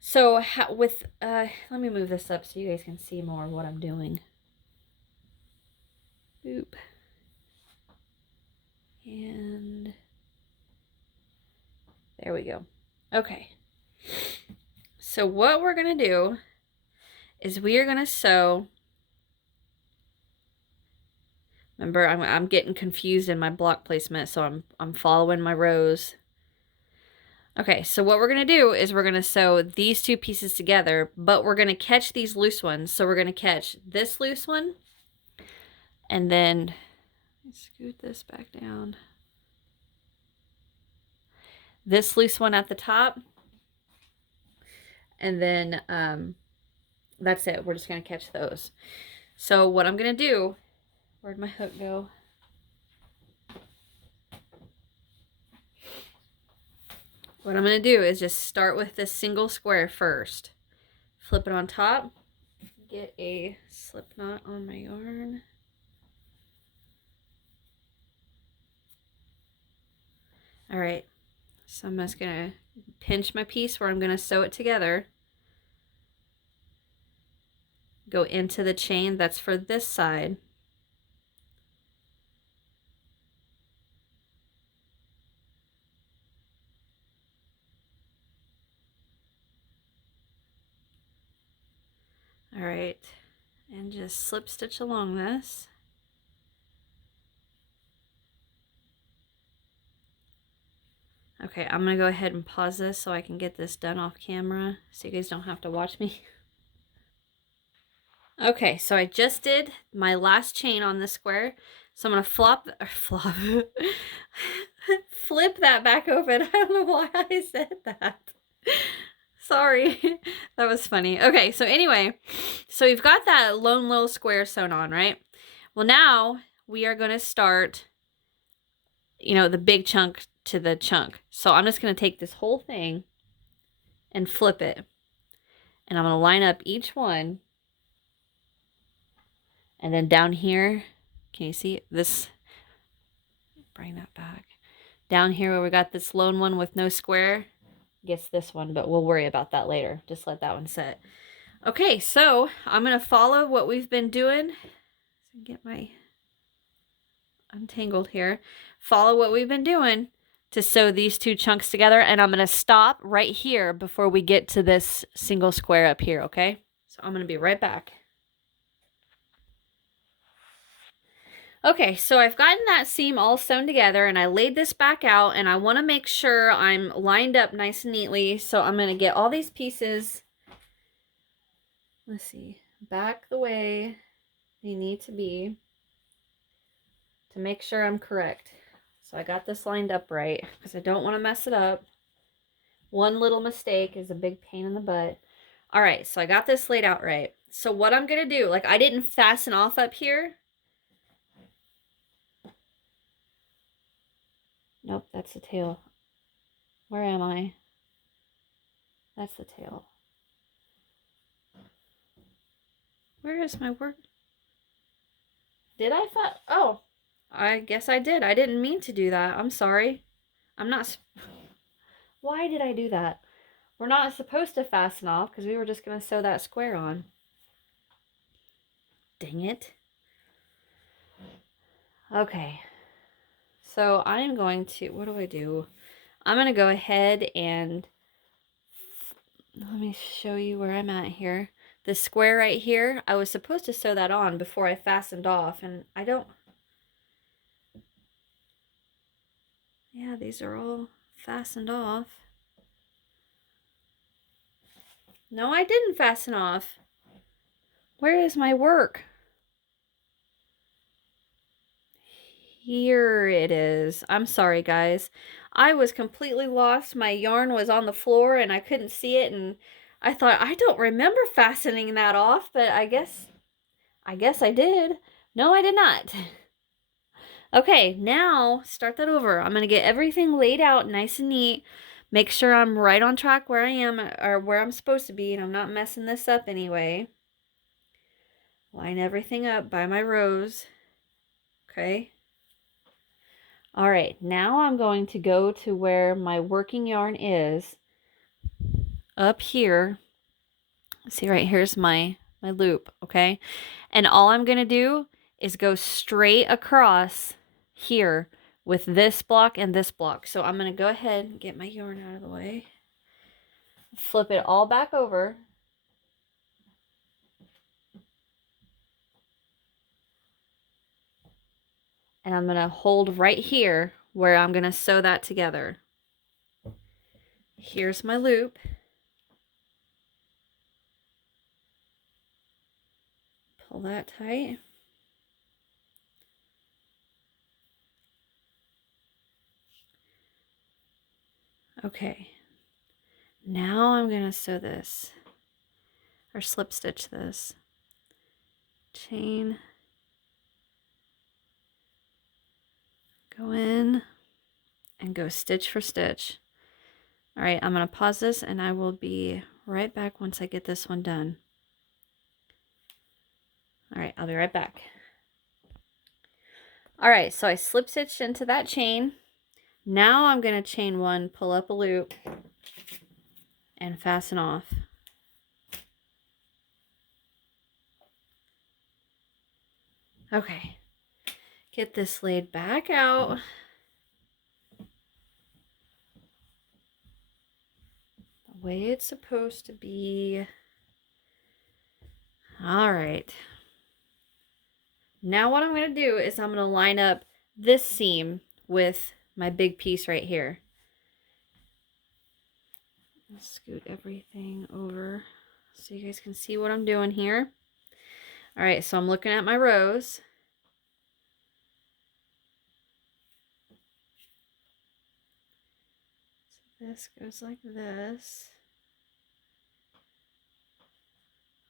So let me move this up so you guys can see more of what I'm doing. Boop. And there we go. Okay. So what we're going to do is we are going to sew. Remember, I'm getting confused in my block placement, so I'm following my rows. Okay, so what we're going to do is we're going to sew these 2 pieces together, but we're going to catch these loose ones. So we're going to catch this loose one, and then scoot this back down. This loose one at the top. And then that's it. We're just going to catch those. So what I'm going to do, where'd my hook go? What I'm going to do is just start with this single square first. Flip it on top. Get a slip knot on my yarn. All right, so I'm just going to pinch my piece where I'm going to sew it together. Go into the chain that's for this side. All right, and just slip stitch along this. Okay, I'm going to go ahead and pause this so I can get this done off camera so you guys don't have to watch me. Okay, so I just did my last chain on this square. So I'm going to flip that back open. I don't know why I said that. Sorry, that was funny. Okay, so anyway, so we've got that lone little square sewn on, right? Well, now we are going to start you know, the big chunk to the chunk. So I'm just going to take this whole thing and flip it. And I'm going to line up each one. And then down here, can you see this? Bring that back. Down here where we got this lone one with no square, gets this one, but we'll worry about that later. Just let that one sit. Okay, so I'm going to follow what we've been doing. Get my untangled here. Follow what we've been doing to sew these two chunks together, and I'm going to stop right here before we get to this single square up here, okay? So I'm going to be right back. Okay, so I've gotten that seam all sewn together, and I laid this back out, and I want to make sure I'm lined up nice and neatly. So I'm going to get all these pieces, let's see, back the way they need to be to make sure I'm correct. So I got this lined up right because I don't want to mess it up. One little mistake is a big pain in the butt. All right, so I got this laid out right. So what I'm going to do, like I didn't fasten off up here. Nope, that's the tail. Where am I? That's the tail. Where is my work? Did I oh, I guess I did. I didn't mean to do that. I'm sorry. I'm not. Why did I do that? We're not supposed to fasten off because we were just going to sew that square on. Dang it. Okay. So I'm going to, what do I do? I'm going to go ahead and let me show you where I'm at here. This square right here, I was supposed to sew that on before I fastened off, and I don't. Yeah, these are all fastened off. No, I didn't fasten off. Where is my work? Here it is. I'm sorry, guys. I was completely lost. My yarn was on the floor and I couldn't see it, and I thought, I don't remember fastening that off, but I guess I did. No, I did not. Okay, now start that over. I'm going to get everything laid out nice and neat. Make sure I'm right on track where I am, or where I'm supposed to be, and I'm not messing this up anyway. Line everything up by my rows. Okay. All right, now I'm going to go to where my working yarn is. Up here. See, right here's my loop, okay? And all I'm going to do is go straight across here with this block and this block. So I'm going to go ahead and get my yarn out of the way. Flip it all back over. And I'm going to hold right here where I'm going to sew that together. Here's my loop. Pull that tight. Okay. Now I'm going to sew this, or slip stitch this. Chain. Go in and go stitch for stitch. All right, I'm going to pause this and I will be right back once I get this one done. All right, I'll be right back. All right, so I slip stitched into that chain. Now I'm going to chain one, pull up a loop, and fasten off. Okay, get this laid back out. The way it's supposed to be. All right. Now what I'm going to do is I'm going to line up this seam with my big piece right here. Let's scoot everything over so you guys can see what I'm doing here. All right, so I'm looking at my rows. So this goes like this.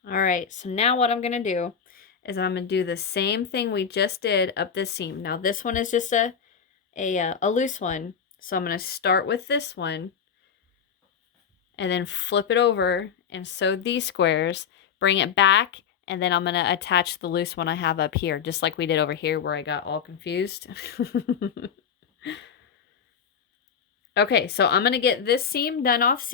All right, so now what I'm going to do is I'm going to do the same thing we just did up this seam. Now this one is just a a loose one. So I'm going to start with this one and then flip it over and sew these squares, bring it back, and then I'm going to attach the loose one I have up here, just like we did over here where I got all confused. Okay, so I'm going to get this seam done off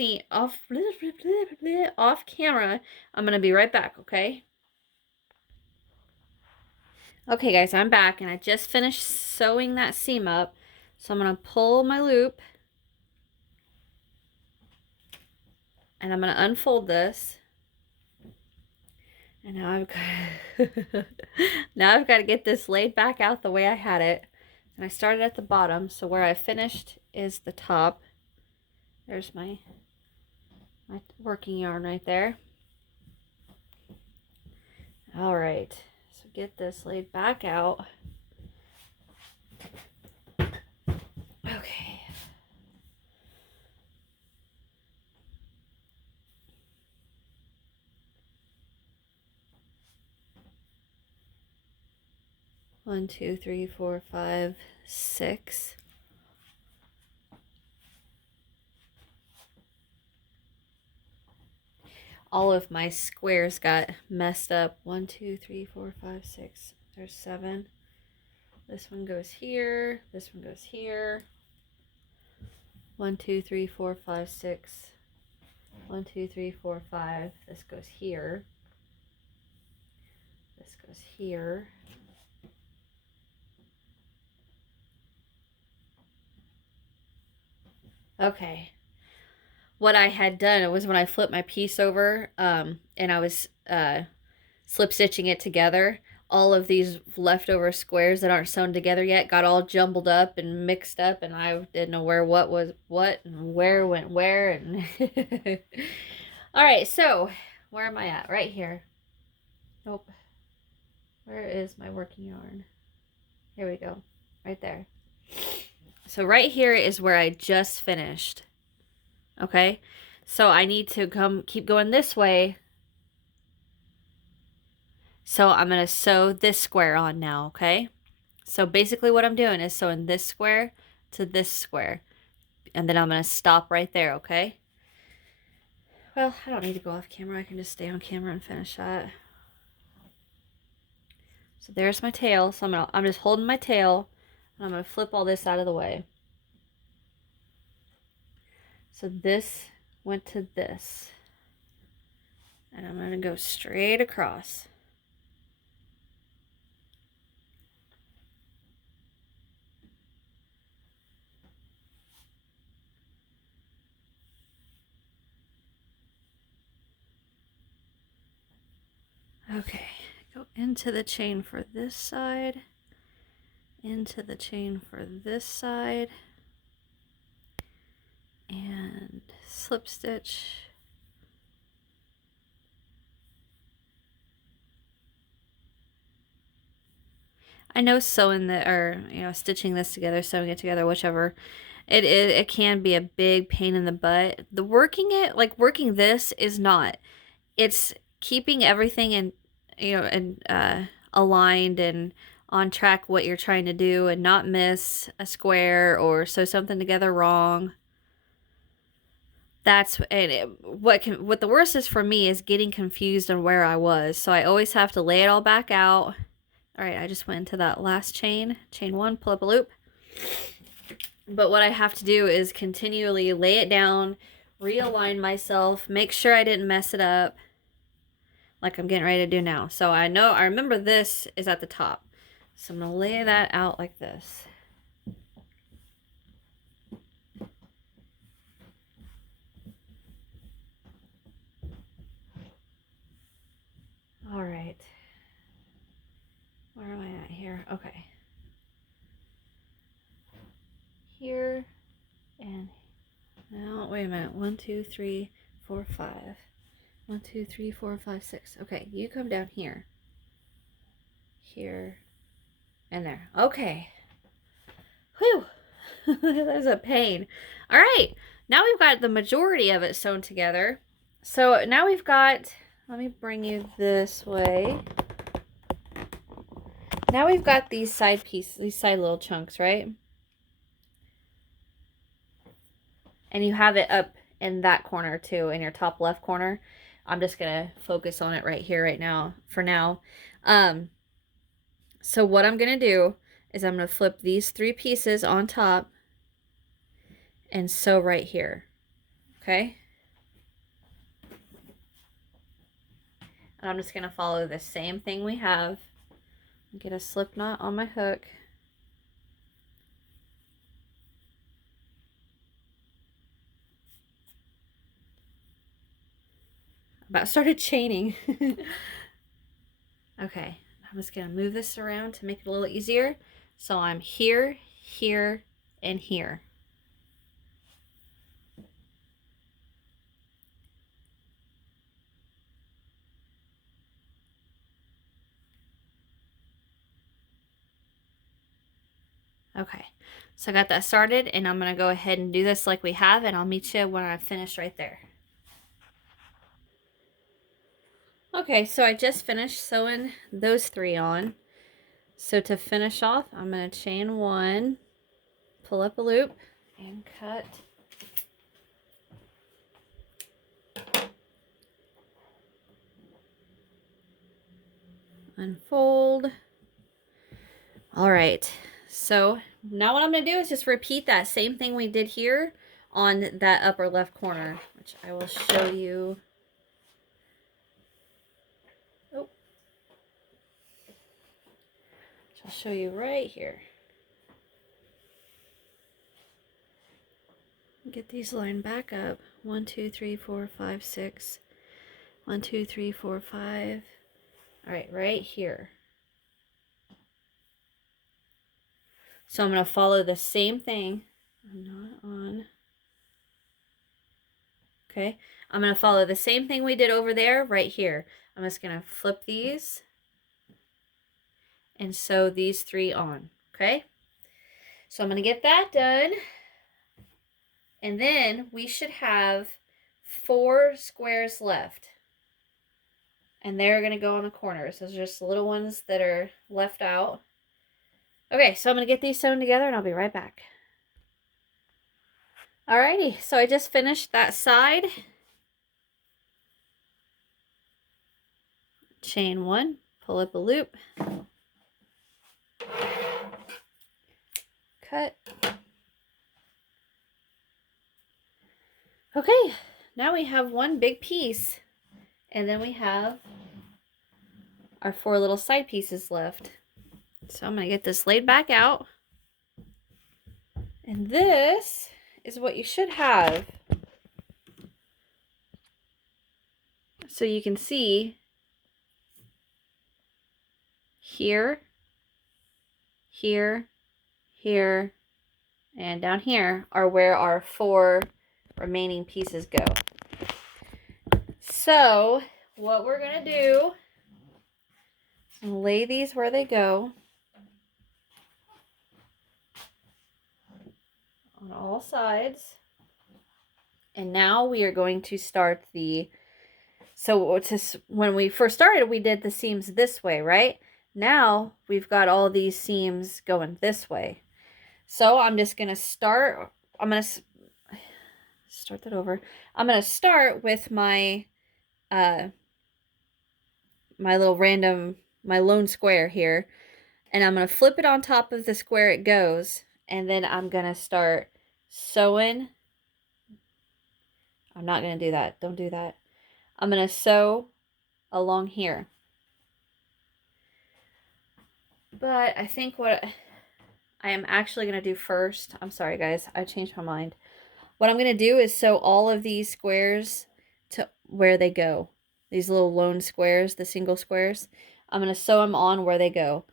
camera. I'm going to be right back, okay? Okay, guys, I'm back, and I just finished sewing that seam up. So I'm going to pull my loop, and I'm going to unfold this. And now I've got to get this laid back out the way I had it. And I started at the bottom, so where I finished is the top. There's my working yarn right there. All right, so get this laid back out. Okay. One, two, three, four, five, six. All of my squares got messed up. 1, 2, 3, 4, 5, 6. There's 7. This one goes here. This one goes here. 1, 2, 3, 4, 5, 6. 1, 2, 3, 4, 5. This goes here. This goes here. Okay. What I had done was when I flipped my piece over and I was slip stitching it together, all of these leftover squares that aren't sewn together yet got all jumbled up and mixed up, and I didn't know where what was what and where went where. And all right, so where am I at? Right here. Nope. Where is my working yarn? Here we go. Right there. So right here is where I just finished. Okay, so I need to keep going this way. So I'm going to sew this square on now, okay? So basically what I'm doing is sewing this square to this square. And then I'm going to stop right there, okay? Well, I don't need to go off camera. I can just stay on camera and finish that. So there's my tail. So I'm just holding my tail, and I'm going to flip all this out of the way. So this went to this. And I'm going to go straight across. Okay, go into the chain for this side, into the chain for this side, and slip stitch. I know sewing stitching this together, sewing it together, whichever, it can be a big pain in the butt. Working this is not. It's keeping everything aligned and on track what you're trying to do, and not miss a square or sew something together wrong. That's what the worst is for me is getting confused on where I was. So I always have to lay it all back out. All right, I just went into that last chain 1, pull up a loop. But what I have to do is continually lay it down, realign myself, make sure I didn't mess it up, like I'm getting ready to do now. So I remember this is at the top. So I'm going to lay that out like this. All right. Where am I at here? Okay. Here and now, wait a minute. 1, 2, 3, 4, 5. 1, 2, 3, 4, 5, 6. Okay, you come down here. Here and there. Okay. Whew. That was a pain. All right. Now we've got the majority of it sewn together. So now we've got, let me bring you this way. Now we've got these side little chunks, right? And you have it up in that corner too, in your top left corner. I'm just gonna focus on it right here right now for now. So what I'm gonna do is I'm gonna flip these 3 pieces on top and sew right here. Okay? And I'm just gonna follow the same thing we have. Get a slip knot on my hook. About started chaining. Okay, I'm just gonna move this around to make it a little easier. So I'm here, here, and here. Okay, so I got that started, and I'm gonna go ahead and do this like we have, and I'll meet you when I finish right there. Okay, so I just finished sewing those 3 on. So to finish off, I'm gonna chain 1, pull up a loop, and cut. Unfold. All right, so now what I'm going to do is just repeat that same thing we did here on that upper left corner, which I will show you. Oh, which I'll show you right here. Get these lined back up. 1, 2, 3, 4, 5, 6. 1, 2, 3, 4, 5. All right, right here. So I'm going to follow the same thing. I'm not on. Okay, I'm going to follow the same thing we did over there right here. I'm just going to flip these and sew these 3 on. Okay, so I'm going to get that done. And then we should have 4 squares left. And they're going to go on the corners. Those are just the little ones that are left out. Okay, so I'm going to get these sewn together and I'll be right back. Alrighty, so I just finished that side. Chain 1, pull up a loop. Cut. Okay, now we have one big piece. And then we have our 4 little side pieces left. So I'm going to get this laid back out. And this is what you should have. So you can see here, here, here, and down here are where our 4 remaining pieces go. So what we're going to do is lay these where they go on all sides. And now we are going to start the, so when we first started, we did the seams this way, right? Now we've got all these seams going this way. So I'm just going to start, I'm going to start that over. I'm going to start with my, my little random, my lone square here. And I'm going to flip it on top of the square it goes. And then I'm going to start sewing. I'm not going to do that. Don't do that. I'm going to sew along here. But I think what I am actually going to do first, I'm sorry guys, I changed my mind. What I'm going to do is sew all of these squares to where they go. These little lone squares, the single squares. I'm going to sew them on where they go.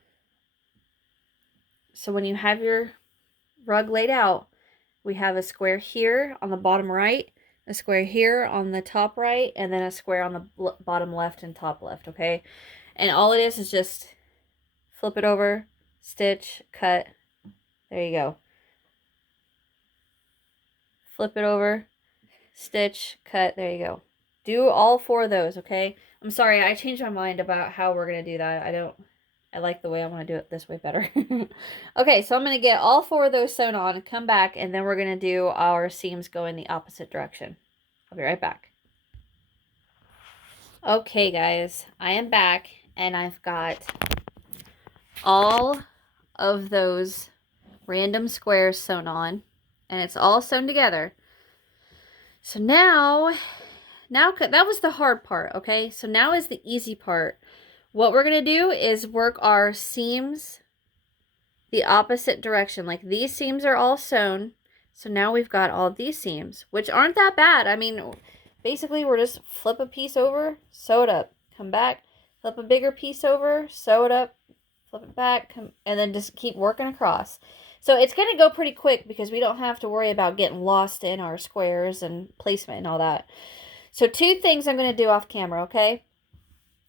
So when you have your rug laid out, we have a square here on the bottom right, a square here on the top right, and then a square on the bottom left and top left, okay? And all it is just flip it over, stitch, cut. There you go. Flip it over, stitch, cut. There you go. Do all 4 of those, okay? I'm sorry, I changed my mind about how we're going to do that. I like the way I want to do it this way better. Okay, so I'm going to get all 4 of those sewn on, come back, and then we're going to do our seams going the opposite direction. I'll be right back. Okay, guys, I am back, and I've got all of those random squares sewn on, and it's all sewn together. So now that was the hard part, okay? So now is the easy part. What we're going to do is work our seams the opposite direction. Like these seams are all sewn. So now we've got all these seams, which aren't that bad. I mean, basically we're just flip a piece over, sew it up, come back, flip a bigger piece over, sew it up, flip it back, and then just keep working across. So it's going to go pretty quick because we don't have to worry about getting lost in our squares and placement and all that. So 2 things I'm going to do off camera, okay?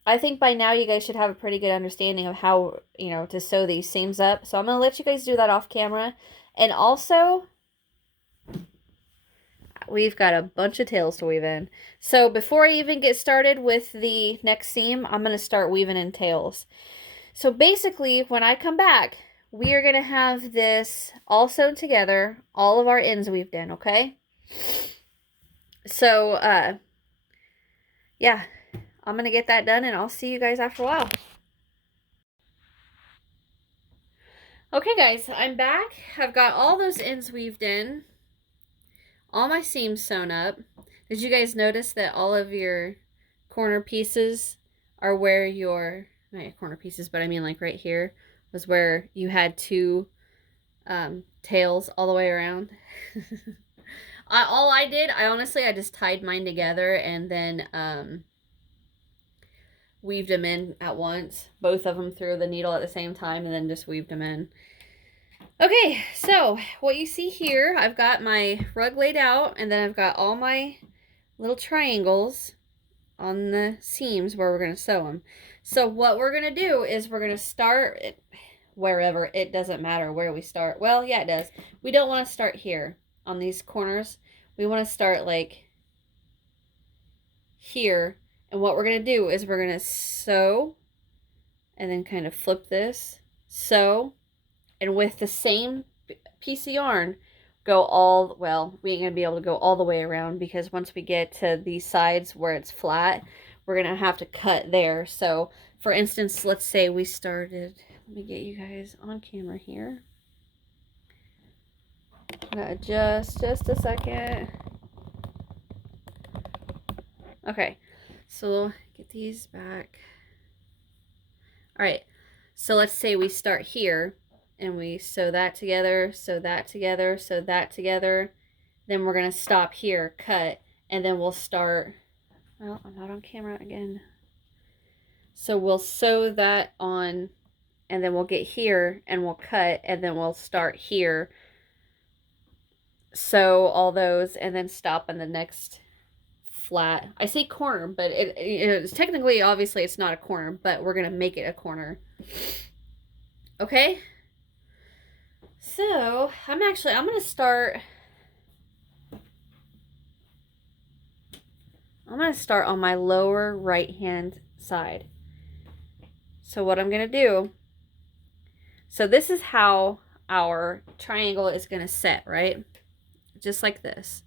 I think by now you guys should have a pretty good understanding of how, you know, to sew these seams up. So I'm going to let you guys do that off camera. And also, we've got a bunch of tails to weave in. So before I even get started with the next seam, I'm going to start weaving in tails. So basically, when I come back, we are going to have this all sewn together, all of our ends weaved in, okay? So, yeah. I'm going to get that done, and I'll see you guys after a while. Okay, guys, I'm back. I've got all those ends weaved in, all my seams sewn up. Did you guys notice that all of your corner pieces are where your, not your corner pieces, but I mean like right here, was where you had 2 tails all the way around? All I did, I just tied mine together and then weaved them in at once, both of them through the needle at the same time, and then just weaved them in. Okay, so what you see here, I've got my rug laid out, and then I've got all my little triangles on the seams where we're going to sew them. So what we're going to do is we're going to start wherever. It doesn't matter where we start. Well, yeah, it does. We don't want to start here on these corners. We want to start like here. And what we're going to do is we're going to sew and then kind of flip this, sew, and with the same piece of yarn, go all, well, we ain't going to be able to go all the way around because once we get to these sides where it's flat, we're going to have to cut there. So, for instance, let's say we started, let me get you guys on camera here. I'm going to adjust just a second. Okay. So get these back. All right, so let's say we start here and we sew that together, sew that together, sew that together. Then we're going to stop here, cut, and then we'll start, well, I'm not on camera again. So we'll sew that on, and then we'll get here and we'll cut, and then we'll start here, sew all those, and then stop in the next flat. I say corner, but it's technically, obviously, it's not a corner, but we're going to make it a corner. Okay? So, I'm going to start on my lower right-hand side. So what I'm going to do, so this is how our triangle is going to set, right? Just like this.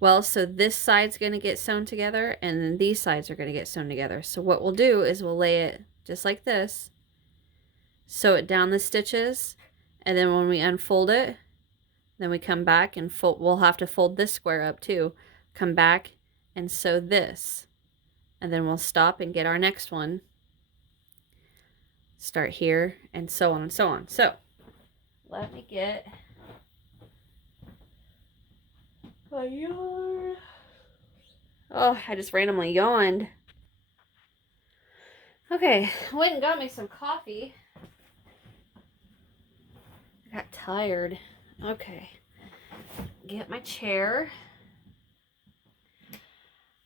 Well, so this side's going to get sewn together, and then these sides are going to get sewn together. So what we'll do is we'll lay it just like this, sew it down the stitches, and then when we unfold it, then we come back and fold. We'll have to fold this square up too. Come back and sew this, and then we'll stop and get our next one. Start here, and so on and so on. So let me get my yarn. Oh, I just randomly yawned. Okay, I went and got me some coffee. I got tired. Okay, get my chair.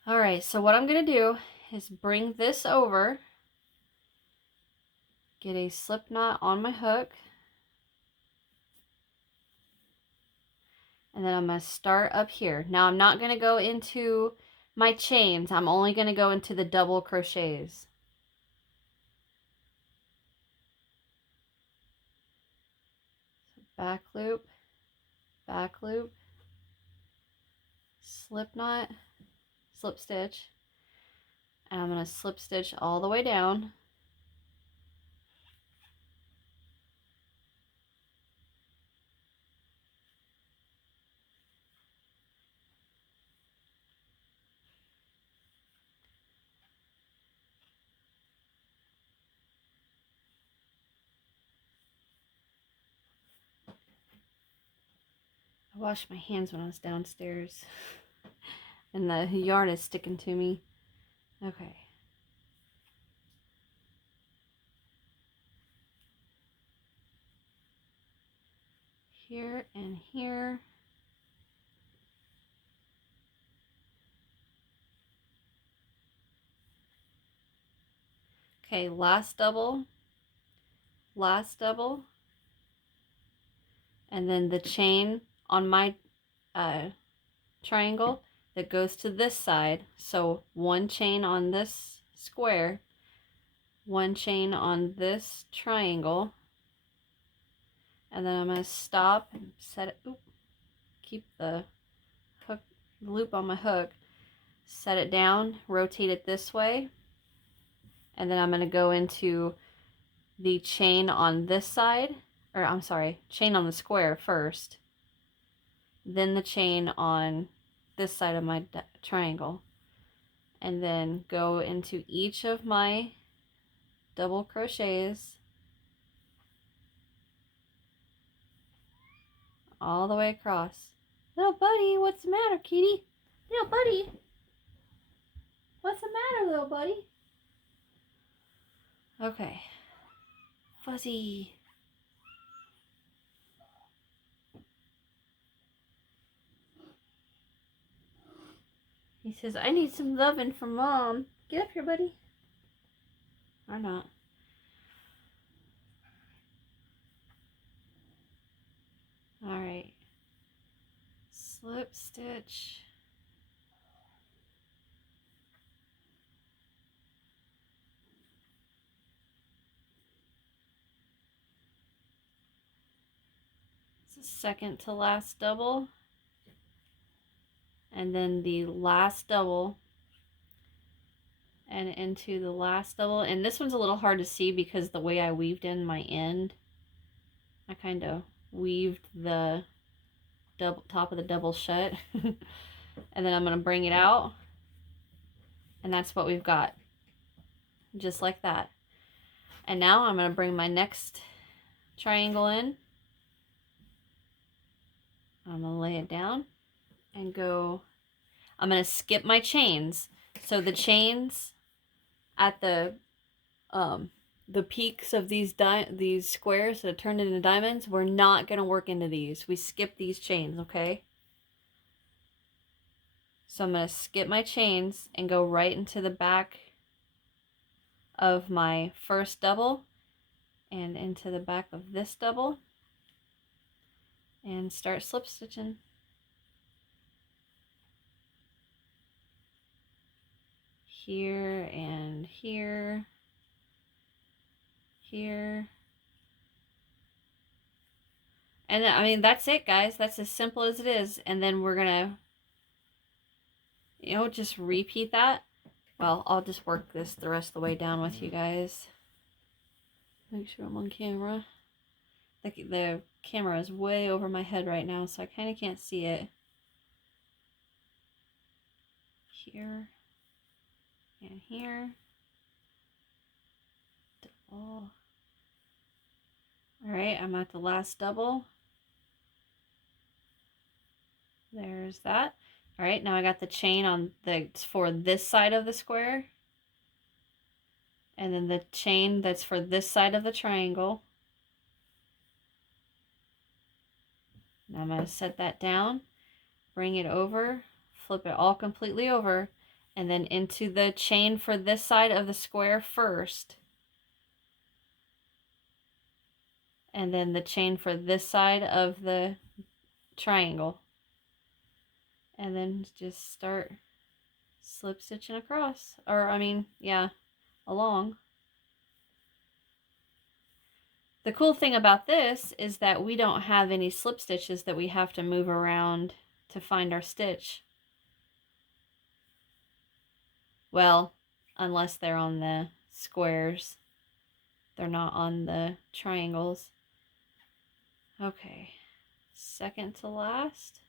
All right, so what I'm gonna do is bring this over, get a slip knot on my hook, and then I'm going to start up here. Now I'm not going to go into my chains. I'm only going to go into the double crochets. back loop, back loop, slip knot, slip stitch, and I'm going to slip stitch all the way down. I washed my hands when I was downstairs and the yarn is sticking to me. Okay. Here and here. Okay, last double, and then the chain on my triangle that goes to this side. So one chain on this square, one chain on this triangle, and then I'm going to stop and set it, keep the hook, loop on my hook, set it down, rotate it this way, and then I'm going to go into the chain on this side, or I'm sorry, chain on the square first, then the chain on this side of my triangle, and then go into each of my double crochets all the way across. Little buddy, what's the matter, kitty? Little buddy, what's the matter, little buddy? Okay, Fuzzy. He says, I need some loving from Mom. Get up here, buddy. Or not. Alright. Slip stitch. It's the second to last double. And then the last double. And into the last double. And this one's a little hard to see because the way I weaved in my end. I kind of weaved the top of the double shut. And then I'm going to bring it out. And that's what we've got. Just like that. And now I'm going to bring my next triangle in. I'm going to lay it down and go. I'm going to skip my chains. So the chains at the peaks of these squares that are turned into diamonds, we're not going to work into these. We skip these chains, okay? So I'm going to skip my chains and go right into the back of my first double and into the back of this double and start slip stitching. Here and here, here. And I mean, that's it, guys. That's as simple as it is. And then we're gonna, just repeat that. Well, I'll just work this the rest of the way down with you guys. Make sure I'm on camera. The camera is way over my head right now, so I kind of can't see it. Here and here. Double. Alright, I'm at the last double. There's that. Alright, now I got the chain on for this side of the square. And then the chain that's for this side of the triangle. Now I'm going to set that down, bring it over, flip it all completely over, and then into the chain for this side of the square first. And then the chain for this side of the triangle. And then just start slip stitching across. Or, I mean, yeah, along. The cool thing about this is that we don't have any slip stitches that we have to move around to find our stitch. Well, unless they're on the squares. They're not on the triangles. Okay, second to last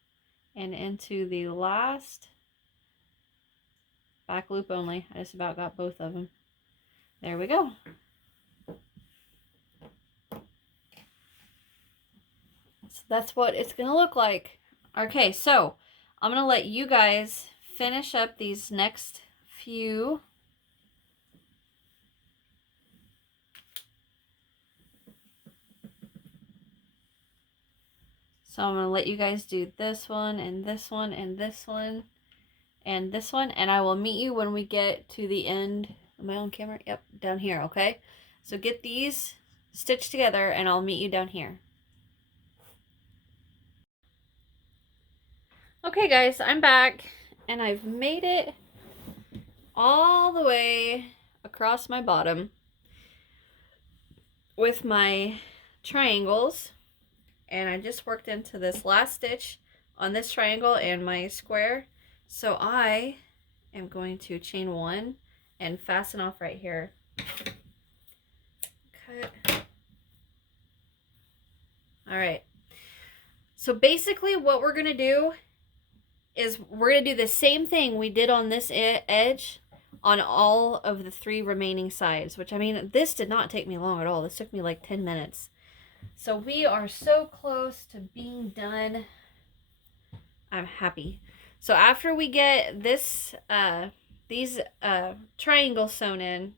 and into the last back loop only. I just about got both of them. There we go. So that's what it's gonna look like. Okay, so I'm gonna let you guys finish up these next few. So I'm gonna let you guys do this one and this one and this one and this one, and I will meet you when we get to the end. Am I on camera? Yep, down here, okay? So get these stitched together and I'll meet you down here. Okay guys, I'm back and I've made it all the way across my bottom with my triangles, and I just worked into this last stitch on this triangle and my square. So I am going to chain one and fasten off right here. Cut. All right. So basically what we're going to do is we're going to do the same thing we did on this edge on all of the 3 remaining sides, which, I mean, this did not take me long at all. This took me like 10 minutes. So we are so close to being done. I'm happy. So after we get this, these triangles sewn in,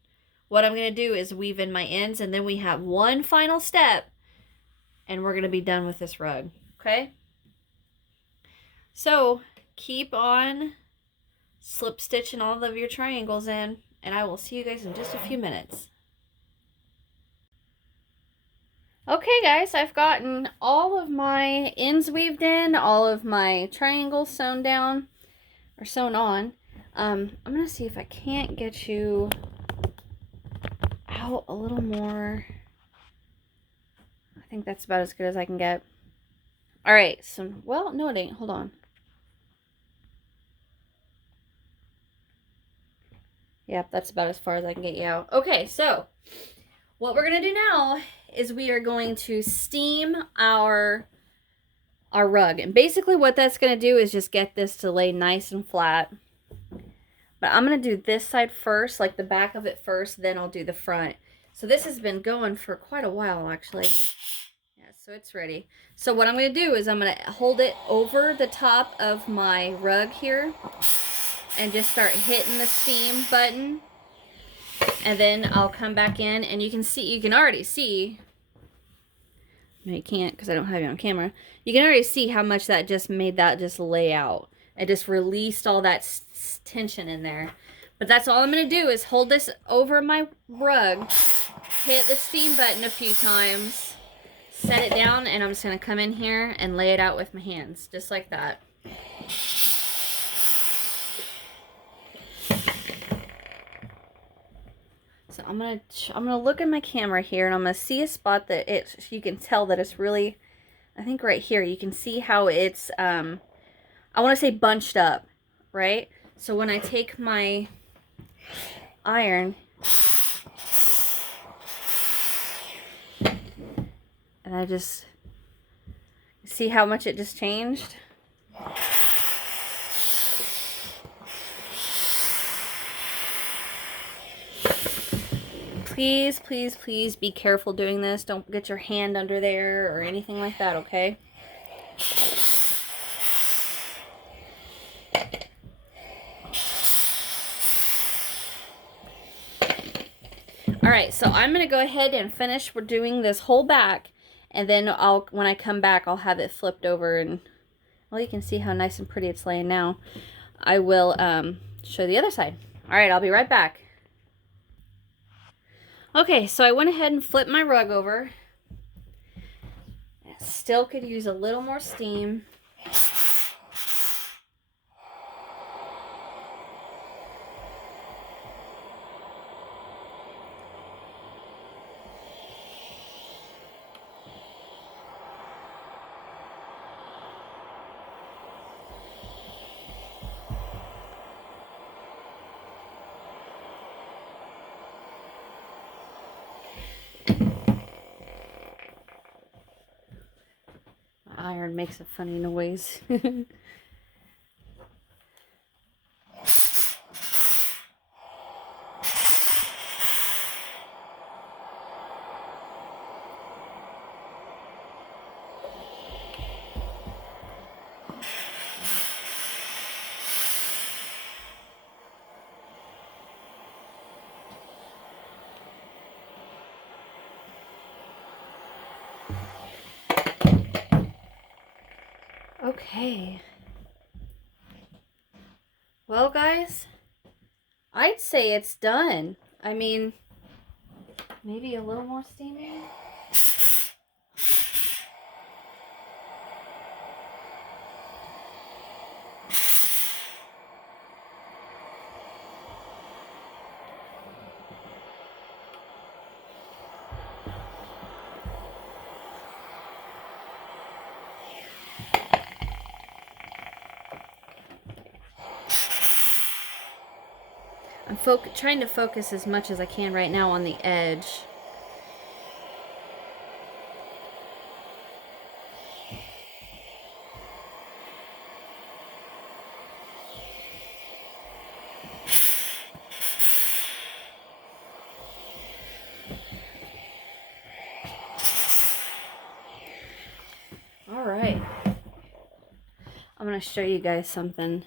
what I'm going to do is weave in my ends, and then we have one final step, and we're going to be done with this rug, okay? So keep on slip stitching all of your triangles in, and I will see you guys in just a few minutes. Okay guys, I've gotten all of my ends weaved in, all of my triangles sewn down, or sewn on. I'm going to see if I can't get you out a little more. I think that's about as good as I can get. Alright, so, well, no it ain't. Hold on. Yep, that's about as far as I can get you out. Okay, so what we're going to do now is we are going to steam our rug. And basically what that's going to do is just get this to lay nice and flat. But I'm going to do this side first, like the back of it first, then I'll do the front. So this has been going for quite a while, actually. Yeah, so it's ready. So what I'm going to do is I'm going to hold it over the top of my rug here and just start hitting the steam button. And then I'll come back in, and you can already see. No, you can't because I don't have you on camera. You can already see how much that just made that just lay out. It just released all that tension in there. But that's all I'm going to do is hold this over my rug, hit the steam button a few times, set it down, and I'm just going to come in here and lay it out with my hands, just like that. So I'm gonna look at my camera here, and I'm gonna see a spot that you can tell that it's really, I think right here, you can see how it's, I want to say bunched up, right? So when I take my iron, and I just, see how much it just changed? Please, please, please be careful doing this. Don't get your hand under there or anything like that, okay? Alright, so I'm going to go ahead and finish. We're doing this whole back, and then when I come back, I'll have it flipped over, and, well, you can see how nice and pretty it's laying now. I will show the other side. Alright, I'll be right back. Okay, so I went ahead and flipped my rug over. It still could use a little more steam. iron makes a funny noise. Okay. Well, guys, I'd say it's done. I mean, maybe a little more steaming. I'm trying to focus as much as I can right now on the edge. All right. I'm going to show you guys something.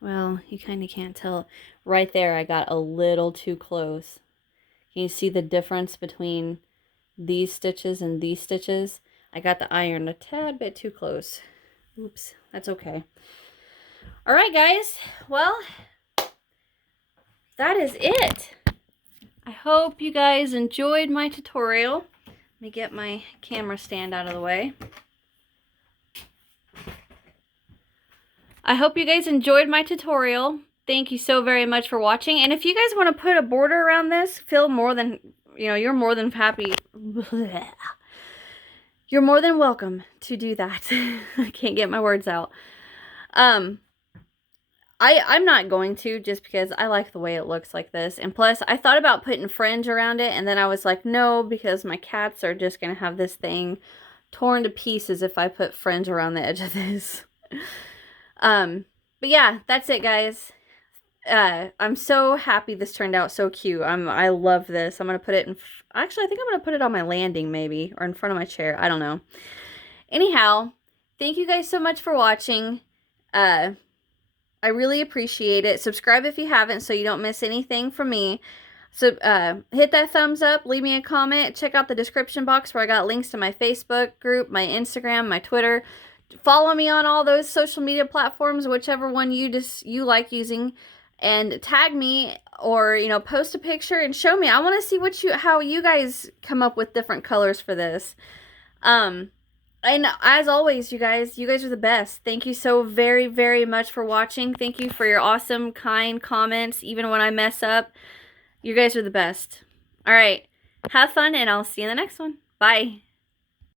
Well, you kind of can't tell. Right there, I got a little too close. Can you see the difference between these stitches and these stitches? I got the iron a tad bit too close. Oops, that's okay. All right, guys. Well, that is it. I hope you guys enjoyed my tutorial. Let me get my camera stand out of the way. I hope you guys enjoyed my tutorial. Thank you so very much for watching. And if you guys want to put a border around this, feel more than, you're more than happy. You're more than welcome to do that. I can't get my words out. I'm not going to, just because I like the way it looks like this. And plus, I thought about putting fringe around it, and then I was like, no, because my cats are just going to have this thing torn to pieces if I put fringe around the edge of this. But yeah, that's it, guys. I'm so happy this turned out so cute. I love this. I'm going to put it in, actually, I think I'm going to put it on my landing maybe, or in front of my chair. I don't know. Anyhow, thank you guys so much for watching. I really appreciate it. Subscribe if you haven't so you don't miss anything from me. So hit that thumbs up, leave me a comment, check out the description box where I got links to my Facebook group, my Instagram, my Twitter. Follow me on all those social media platforms, whichever one you like using, and tag me, or post a picture and show me. I want to see how you guys come up with different colors for this. And as always, you guys are the best. Thank you so very, very much for watching. Thank you for your awesome, kind comments, even when I mess up. You guys are the best. All right, have fun, and I'll see you in the next one. Bye.